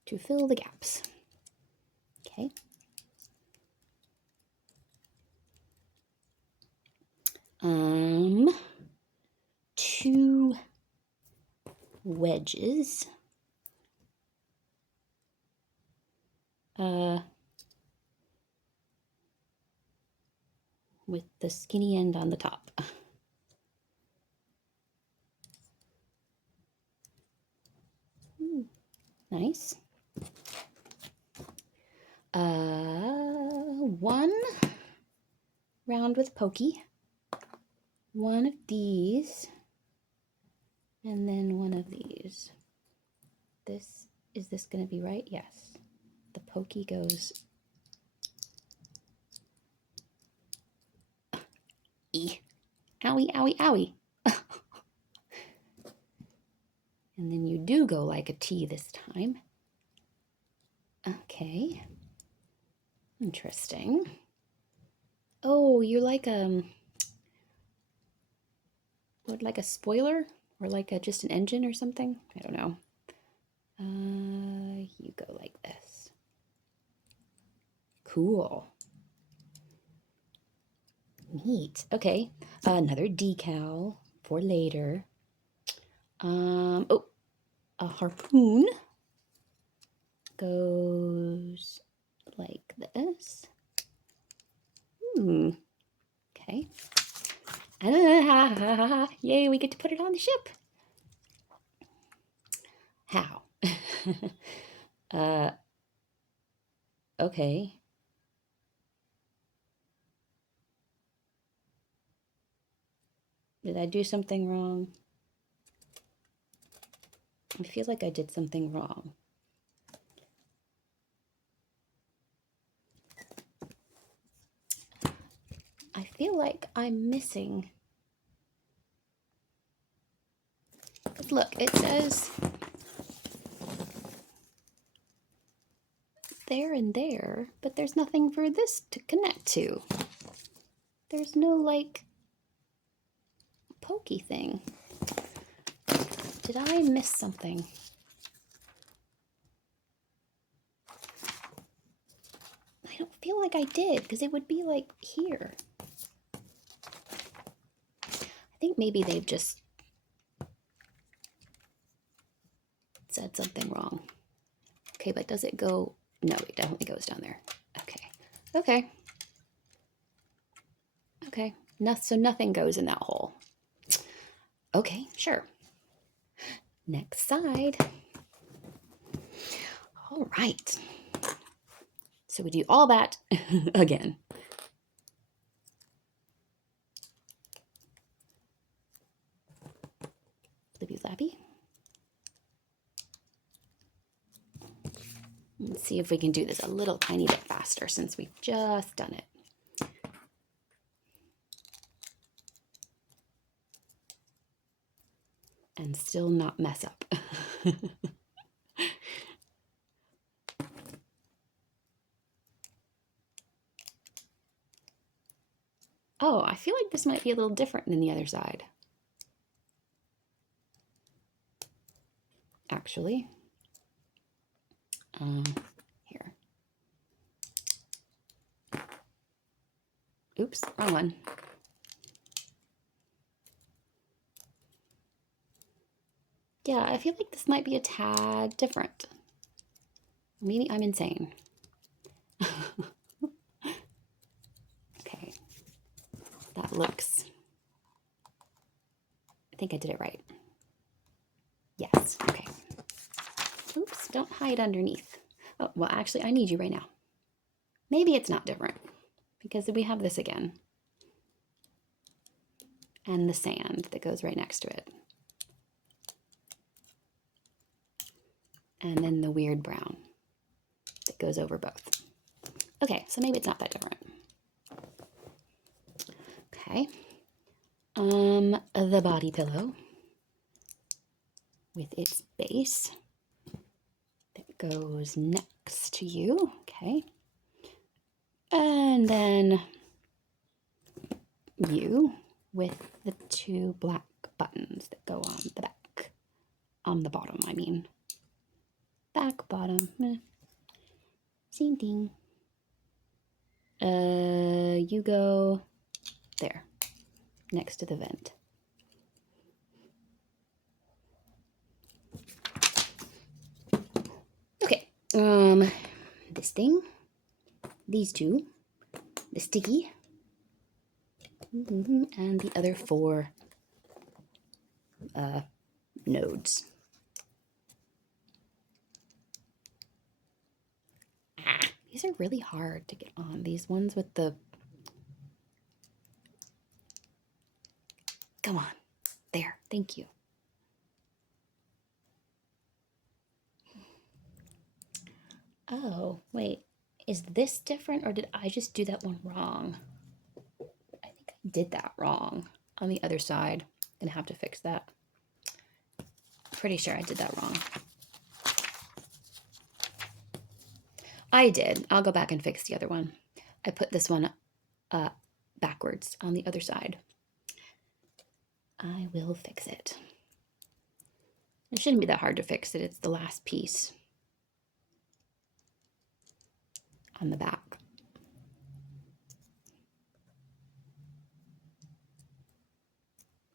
to fill the gaps. Okay. Um, 2 wedges. With the skinny end on the top. Nice. 1 round with pokey, 1 of these, and then 1 of these. Is this going to be right? Yes. The pokey goes. Owie, owie, owie. And then you do go like a T this time. Okay. Interesting. Oh, you're like what, like a spoiler or like just an engine or something? I don't know. You go like this. Cool. Neat. Okay. Another decal for later. Oh, a harpoon goes like this. Okay. Yay, we get to put it on the ship. How? Okay. Did I do something wrong? I feel like I did something wrong. I feel like I'm missing. Look, it says there and there, but there's nothing for this to connect to. There's no, like, pokey thing. Did I miss something? I don't feel like I did, because it would be, like, here. I think maybe they've just said something wrong. Okay, but does it go? No, it definitely goes down there. Okay. Okay. Okay. No, so nothing goes in that hole. Okay, sure. Next side. All right. So we do all that again. Flippy flappy. Let's see if we can do this a little tiny bit faster since we've just done it. And still not mess up. Oh, I feel like this might be a little different than the other side. Actually. Here. Oops, wrong one. Yeah, I feel like this might be a tad different. Maybe I'm insane. Okay, that looks, I think I did it right. Yes, okay. Oops, don't hide underneath. Oh, well, actually, I need you right now. Maybe it's not different because we have this again. And the sand that goes right next to it. And then the weird brown that goes over both. Okay, so maybe it's not that different. Okay. The body pillow with its base that goes next to you. Okay. And then you with the two black buttons that go on the back. On the bottom, I mean. Back, bottom. Same thing. You go there, next to the vent. Okay, this thing, these two, the sticky, and the other four nodes. These are really hard to get on. These ones with the... Come on. There. Thank you. Oh, wait. Is this different or did I just do that one wrong? I think I did that wrong on the other side. I'm gonna have to fix that. Pretty sure I did that wrong. I did. I'll go back and fix the other one. I put this one backwards on the other side. I will fix it. It shouldn't be that hard to fix it. It's the last piece on the back.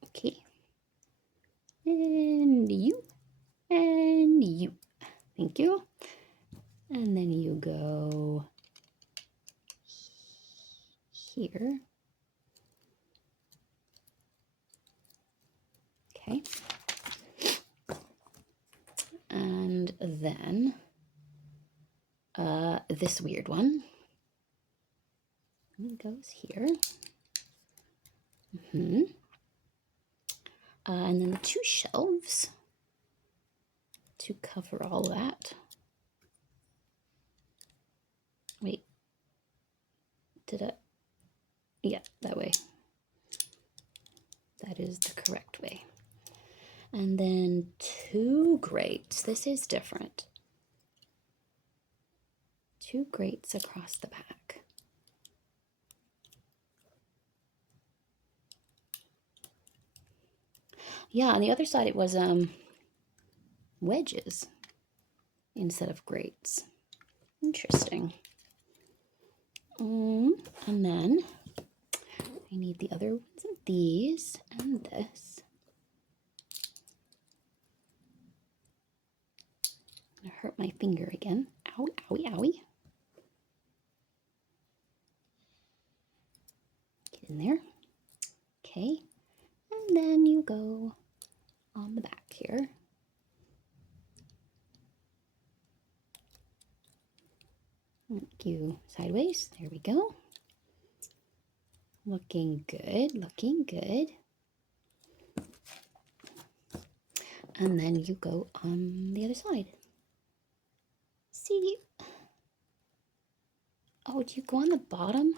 Okay. And you. And you. Thank you. And then you go here. Okay. And then this weird one goes here. And then the two shelves to cover all that. Wait, did I? Yeah, that way. That is the correct way. And then two grates. This is different. Two grates across the back. Yeah, on the other side it was wedges instead of grates. Interesting. And then I need the other ones of these and this. I'm gonna hurt my finger again. Owie, owie, owie. Get in there. Okay. And then you go on the back here. Thank you. Sideways. There we go. Looking good. Looking good. And then you go on the other side. See? Oh, do you go on the bottom?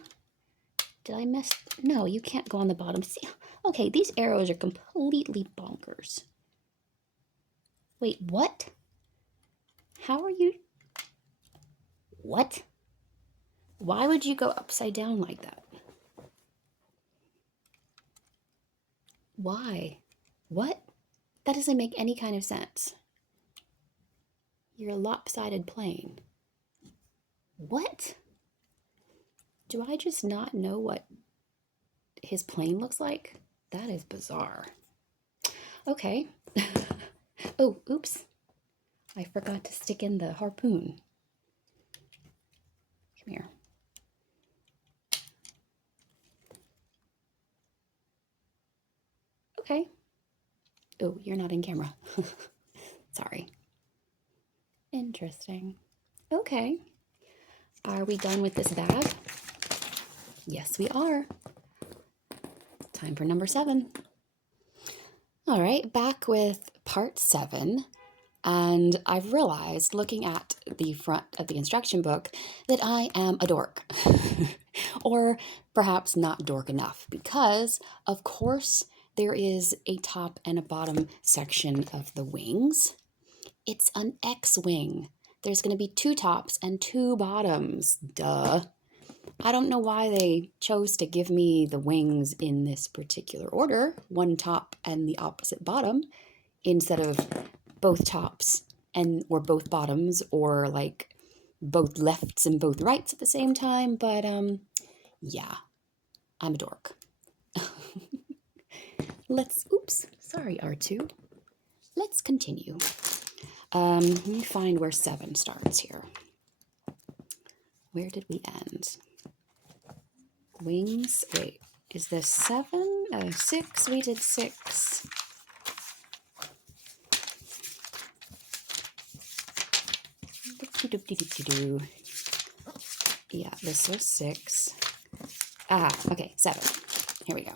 Did I miss? No, you can't go on the bottom. See? Okay, these arrows are completely bonkers. Wait, what? How are you? What? Why would you go upside down like that? Why? What? That doesn't make any kind of sense. You're a lopsided plane. What? Do I just not know what his plane looks like? That is bizarre. Okay. Oh, oops. I forgot to stick in the harpoon. Come here. Okay. Oh, you're not in camera. Sorry. Interesting. Okay. Are we done with this bag? Yes, we are. Time for number 7. All right, back with part 7. And I've realized, looking at the front of the instruction book, that I am a dork. Or perhaps not dork enough, because, of course, there is a top and a bottom section of the wings. It's an X-wing. There's going to be 2 tops and 2 bottoms. Duh. I don't know why they chose to give me the wings in this particular order, 1 top and the opposite bottom, instead of both tops or both bottoms, or like both lefts and both rights at the same time. But yeah, I'm a dork. Oops, sorry, R2. Let's continue. Let me find where 7 starts here. Where did we end? Wings, wait, is this 7? 6, we did 6. Yeah, this was 6. Okay, 7. Here we go.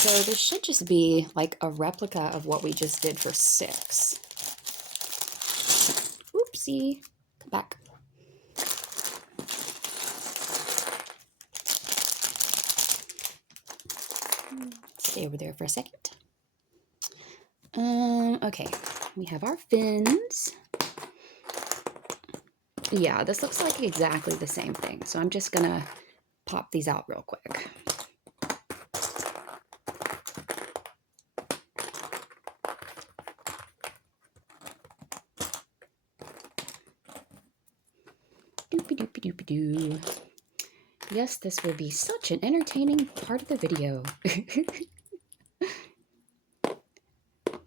So this should just be like a replica of what we just did for 6. Oopsie. Come back. Stay over there for a second. Okay, we have our fins. Yeah, this looks like exactly the same thing. So I'm just gonna pop these out real quick. Doopy-doopy-doopy-doo. Yes, this will be such an entertaining part of the video.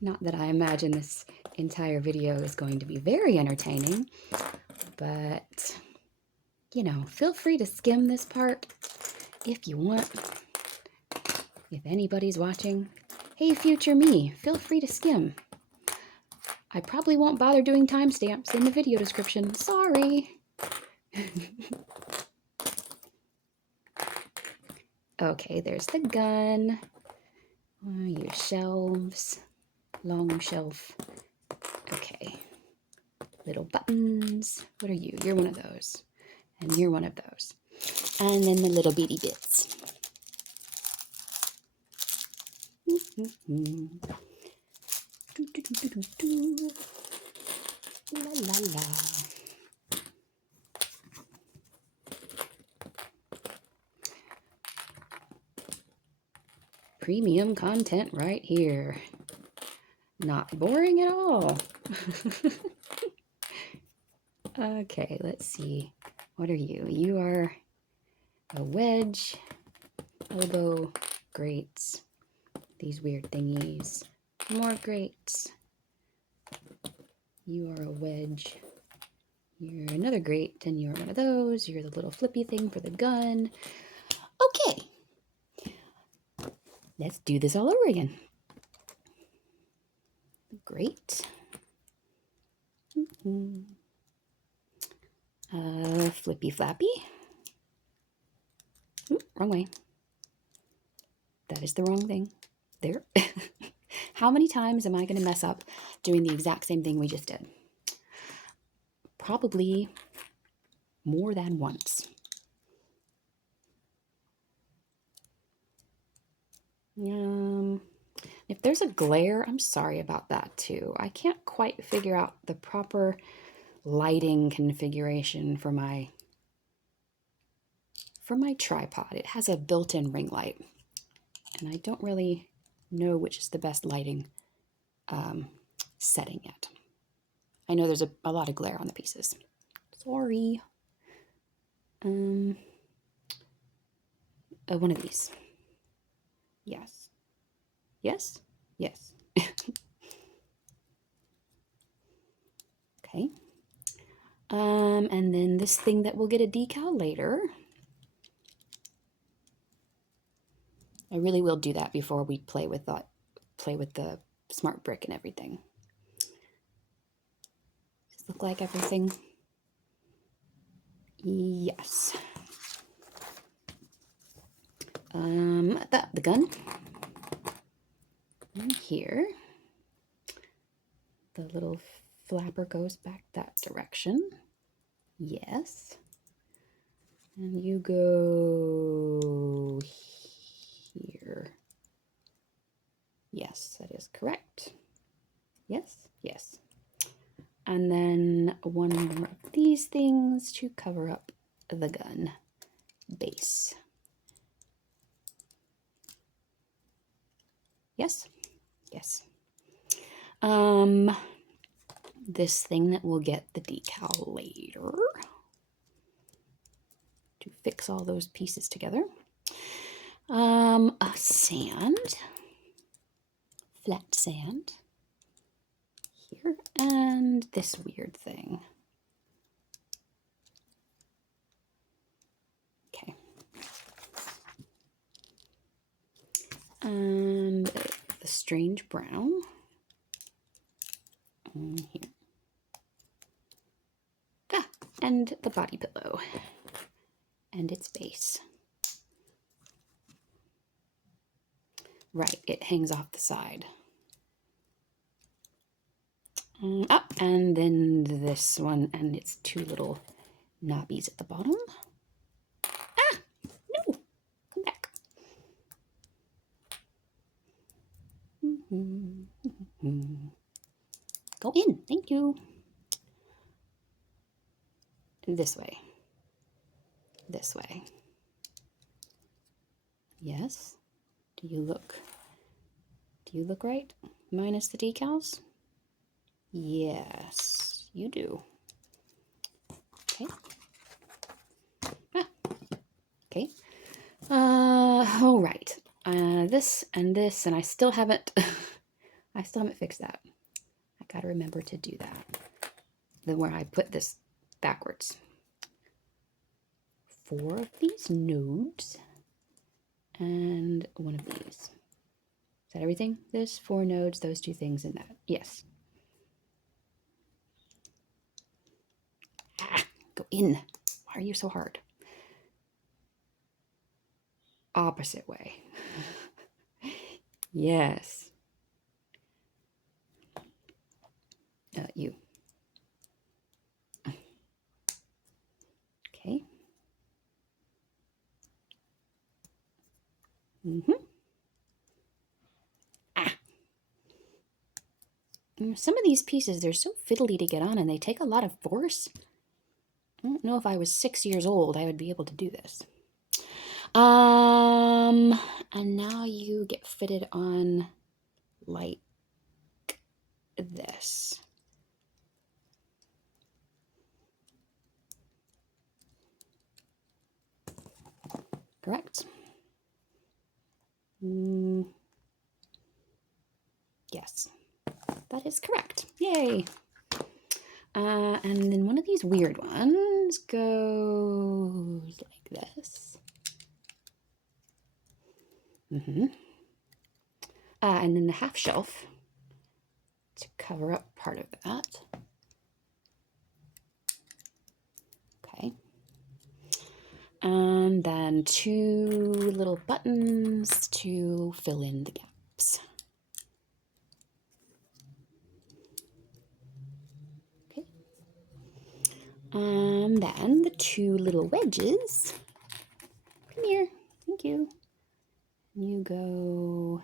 Not that I imagine this entire video is going to be very entertaining, but, you know, feel free to skim this part if you want. If anybody's watching, hey, future me, feel free to skim. I probably won't bother doing timestamps in the video description. Sorry. Okay, there's the gun. Your shelves. Long shelf. Okay. Little buttons. What are you? You're one of those. And you're one of those. And then the little bitty bits. La la la. Premium content right here. Not boring at all. Okay, let's see. What are you? You are a wedge, elbow, grates, these weird thingies, more grates. You are a wedge. You're another grate, and you're one of those. You're the little flippy thing for the gun. Okay. Let's do this all over again. Great. Flippy flappy. Ooh, wrong way. That is the wrong thing. There. How many times am I going to mess up doing the exact same thing we just did? Probably more than once. If there's a glare, I'm sorry about that too. I can't quite figure out the proper lighting configuration for my tripod. It has a built-in ring light, and I don't really know which is the best lighting setting yet. I know there's a lot of glare on the pieces. Sorry. One of these. Yes. Yes? Yes. Okay. And then this thing that will get a decal later. I really will do that before we play with the smart brick and everything. Does this look like everything? Yes. The gun. And here, the little flapper goes back that direction. Yes. And you go here. Yes, that is correct. Yes, yes. And then one more of these things to cover up the gun base. Yes, yes. This thing that will get the decal later to fix all those pieces together. A sand, flat sand here, and this weird thing. Okay. And the strange brown here. Ah, and the body pillow and its base. Right, it hangs off the side. And then this one and its two little knobbies at the bottom. Ah, no, come back. Go in, thank you. This way. This way. Yes. Do you look right? Minus the decals? Yes, you do. Okay. Ah. Okay. All right. This and this, and I still haven't fixed that. I gotta remember to do that. Then where I put this backwards. 4 of these nodes and 1 of these. Is that everything? This, 4 nodes, those 2 things, and that. Yes. Ah, go in. Why are you so hard? Opposite way. Yes. You. Okay. Ah. Some of these pieces, they're so fiddly to get on, and they take a lot of force. I don't know if I was 6 years old, I would be able to do this. And now you get fitted on like this. Correct? Yes, that is correct. Yay! And then one of these weird ones goes like this. And then the half shelf to cover up part of that. then 2 little buttons to fill in the gaps. Okay. Then the 2 little wedges. Come here. Thank you. You go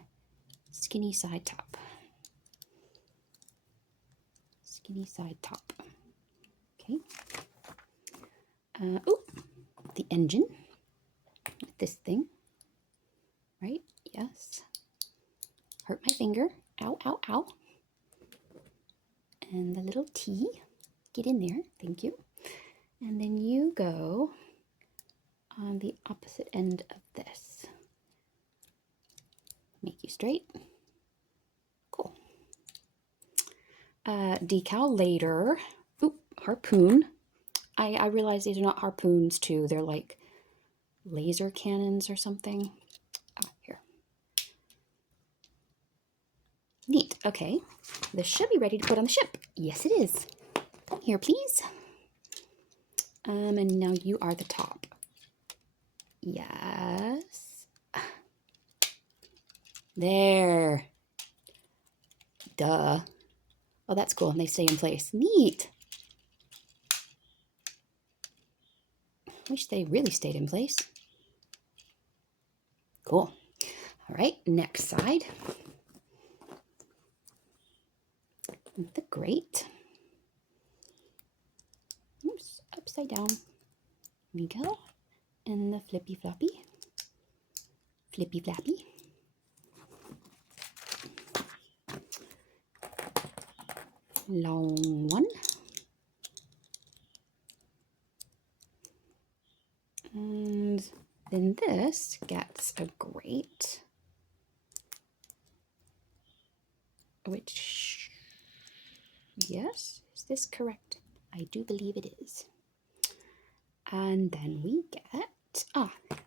skinny side top. Skinny side top. Okay. Oh, the engine. This thing. Right? Yes. Hurt my finger. Ow, ow, ow. And the little T. Get in there. Thank you. And then you go on the opposite end of this. Make you straight. Cool. Decal later. Oop, harpoon. I realize these are not harpoons too. They're like laser cannons or something. Ah, here. Neat. Okay. This should be ready to put on the ship. Yes, it is. Here, please. And now you are the top. Yes. There. Duh. Oh, that's cool. And they stay in place. Neat. Wish they really stayed in place. Cool. All right, next side. The grate. Oops, upside down. Here we go. And the flippy floppy. Flippy flappy. Long one. And then this gets a grate, which, yes, is this correct? I do believe it is. And then we get,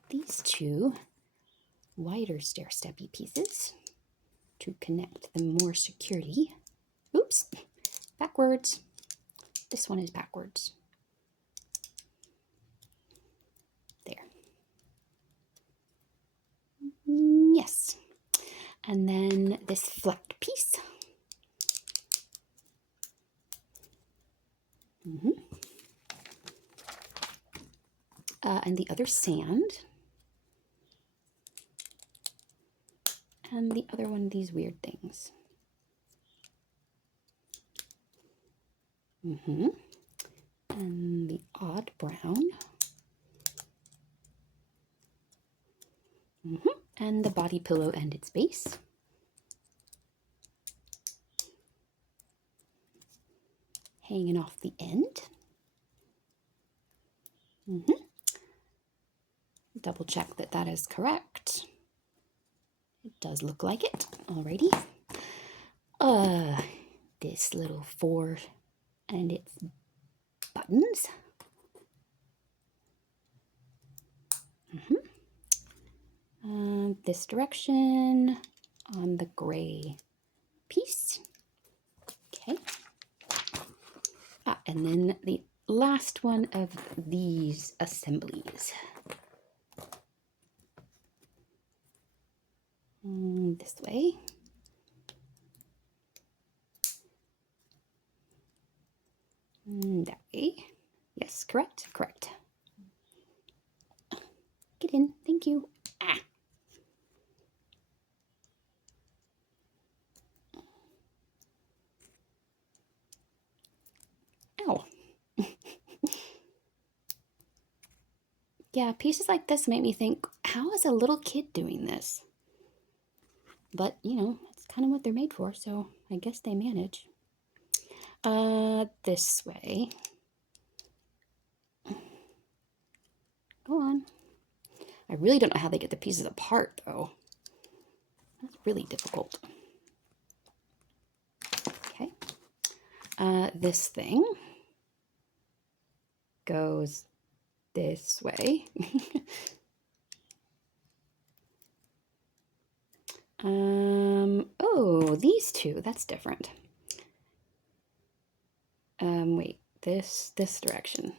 these 2 wider stair-steppy pieces to connect them more securely. Oops, backwards. This one is backwards. There. Yes. And then this flat piece. And the other sand. And the other one of these weird things. And the odd brown. And the body pillow and its base. Hanging off the end. Double check that that is correct. It does look like it. Alrighty. This little 4 and its buttons. This direction on the gray piece. Okay. And then the last one of these assemblies. This way. That way. Yes, correct, correct. Get in, thank you. Ow. Yeah, pieces like this make me think, how is a little kid doing this? But, you know, it's kind of what they're made for, so I guess they manage. This way. Go on. I really don't know how they get the pieces apart, though. That's really difficult. Okay. This thing goes this way. Oh, these 2, that's different. Wait, this direction.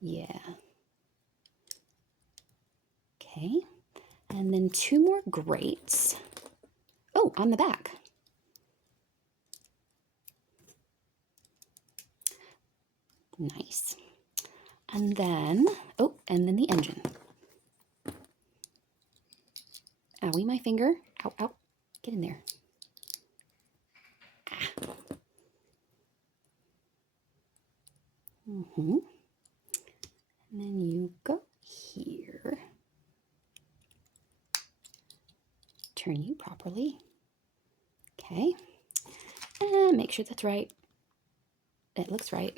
Yeah. Okay, and then 2 more grates. Oh, on the back. Nice. And then, oh, and then the engine. Owie, my finger. Ow, ow. Get in there. Ah. And then you go here. Turn you properly. Okay. And make sure that's right. It looks right.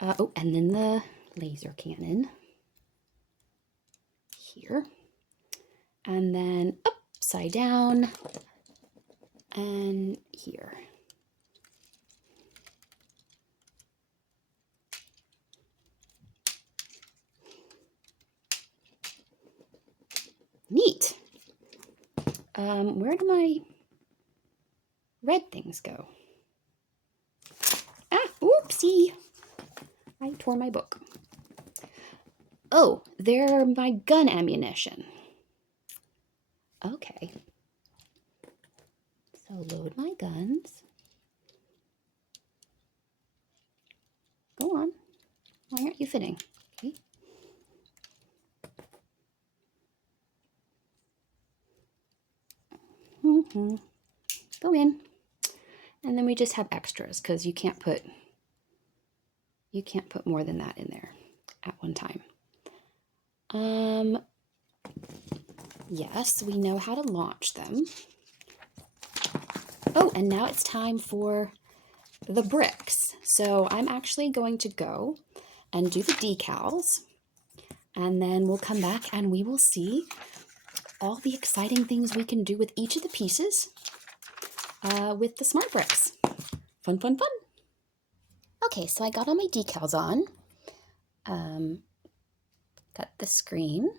Oh, and then the laser cannon here. And then upside down and here. Neat. Where do my red things go? Ah, oopsie. I tore my book. Oh, they're my gun ammunition. Okay. So load my guns. Go on. Why aren't you fitting? Okay. Go in. And then we just have extras because you can't put more than that in there at one time. Yes, we know how to launch them. Oh, and now it's time for the bricks. So I'm actually going to go and do the decals, and then we'll come back and we will see all the exciting things we can do with each of the pieces with the smart bricks. Fun, fun, fun. Okay, so I got all my decals on. Got the screen.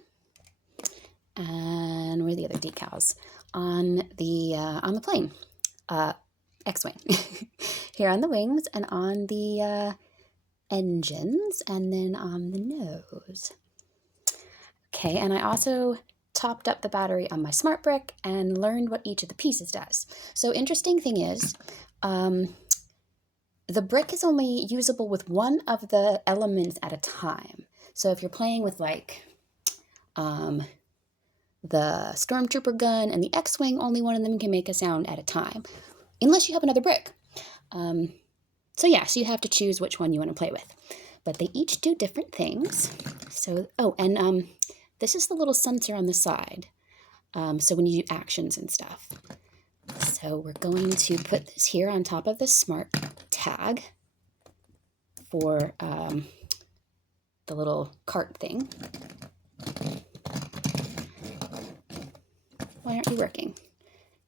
And where are the other decals? On the plane. X-wing. Here on the wings and on the engines and then on the nose. Okay, and I also topped up the battery on my smart brick and learned what each of the pieces does. So interesting thing is, the brick is only usable with one of the elements at a time. So if you're playing with like the Stormtrooper gun and the X-wing, only one of them can make a sound at a time, unless you have another brick. So yeah, so you have to choose which one you want to play with. But they each do different things. So, oh, and this is the little sensor on the side. So when you do actions and stuff. So we're going to put this here on top of the smart tag for the little cart thing. Why aren't you working?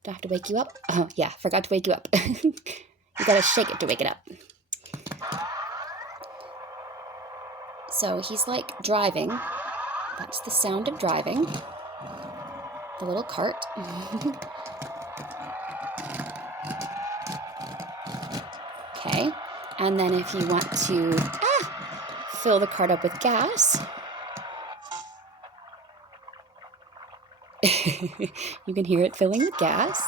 Do I have to wake you up? Oh, yeah, forgot to wake you up. You gotta shake it to wake it up. So he's like driving. That's the sound of driving. The little cart. Okay, and then if you want to fill the cart up with gas, you can hear it filling with gas.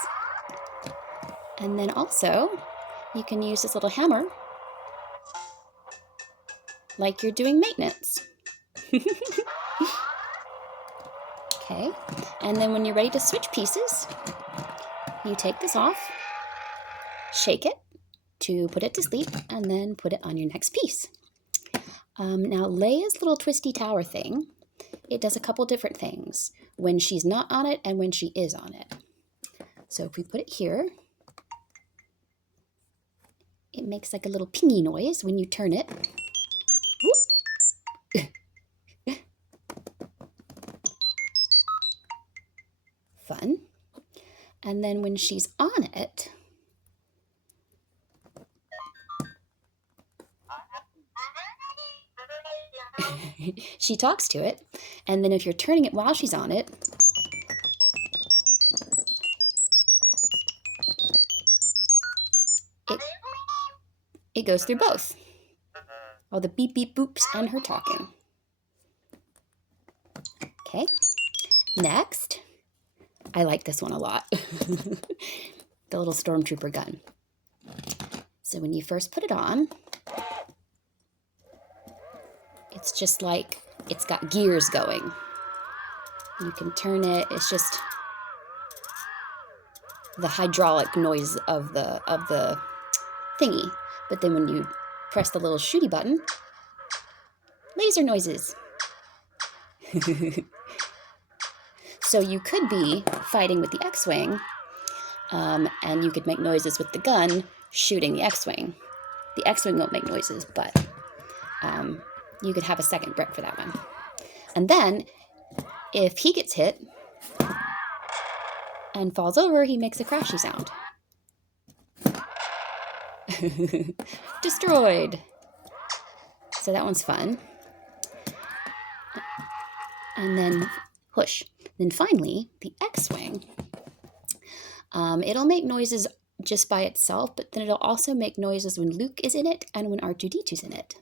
And then also, you can use this little hammer like you're doing maintenance. Okay, and then when you're ready to switch pieces, you take this off, shake it to put it to sleep, and then put it on your next piece. Now, Leia's little twisty tower thing, it does a couple different things when she's not on it and when she is on it. So if we put it here, it makes like a little pingy noise when you turn it. Fun. And then when she's on it, she talks to it. And then if you're turning it while she's on it, it goes through both. All the beep beep boops and her talking. Okay, next, I like this one a lot. The little stormtrooper gun. So when you first put it on, it's just like it's got gears going. You can turn it, it's just the hydraulic noise of the thingy. But then when you press the little shooty button, laser noises. So you could be fighting with the X-Wing, and you could make noises with the gun shooting the X-Wing. The X-Wing won't make noises, but you could have a second brick for that one. And then, if he gets hit and falls over, he makes a crashy sound. Destroyed! So that one's fun. And then, whoosh. Then finally, the X-Wing. It'll make noises just by itself, but then it'll also make noises when Luke is in it and when R2-D2's in it.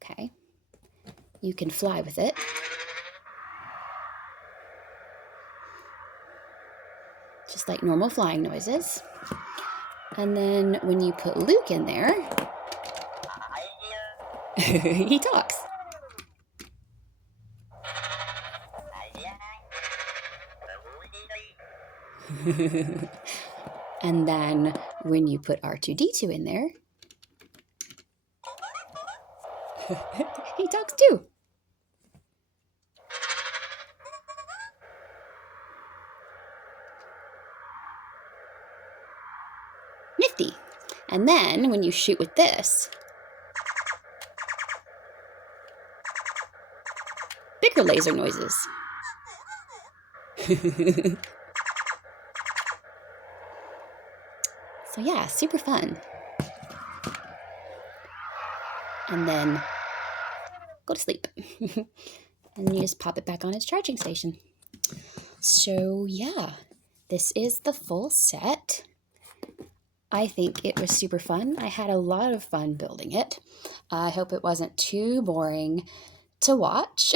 Okay. You can fly with it. Just like normal flying noises. And then when you put Luke in there, he talks. And then when you put R2-D2 in there, he talks too. Nifty. And then when you shoot with this, bigger laser noises. So yeah, super fun. And then go to sleep. And you just pop it back on its charging station. So yeah, this is the full set. I think it was super fun. I had a lot of fun building it. I hope it wasn't too boring to watch.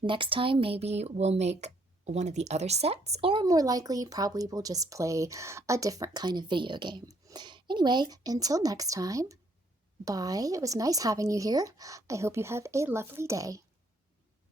Next time, maybe we'll make one of the other sets, or more likely, probably we'll just play a different kind of video game. Anyway, until next time, bye. It was nice having you here. I hope you have a lovely day.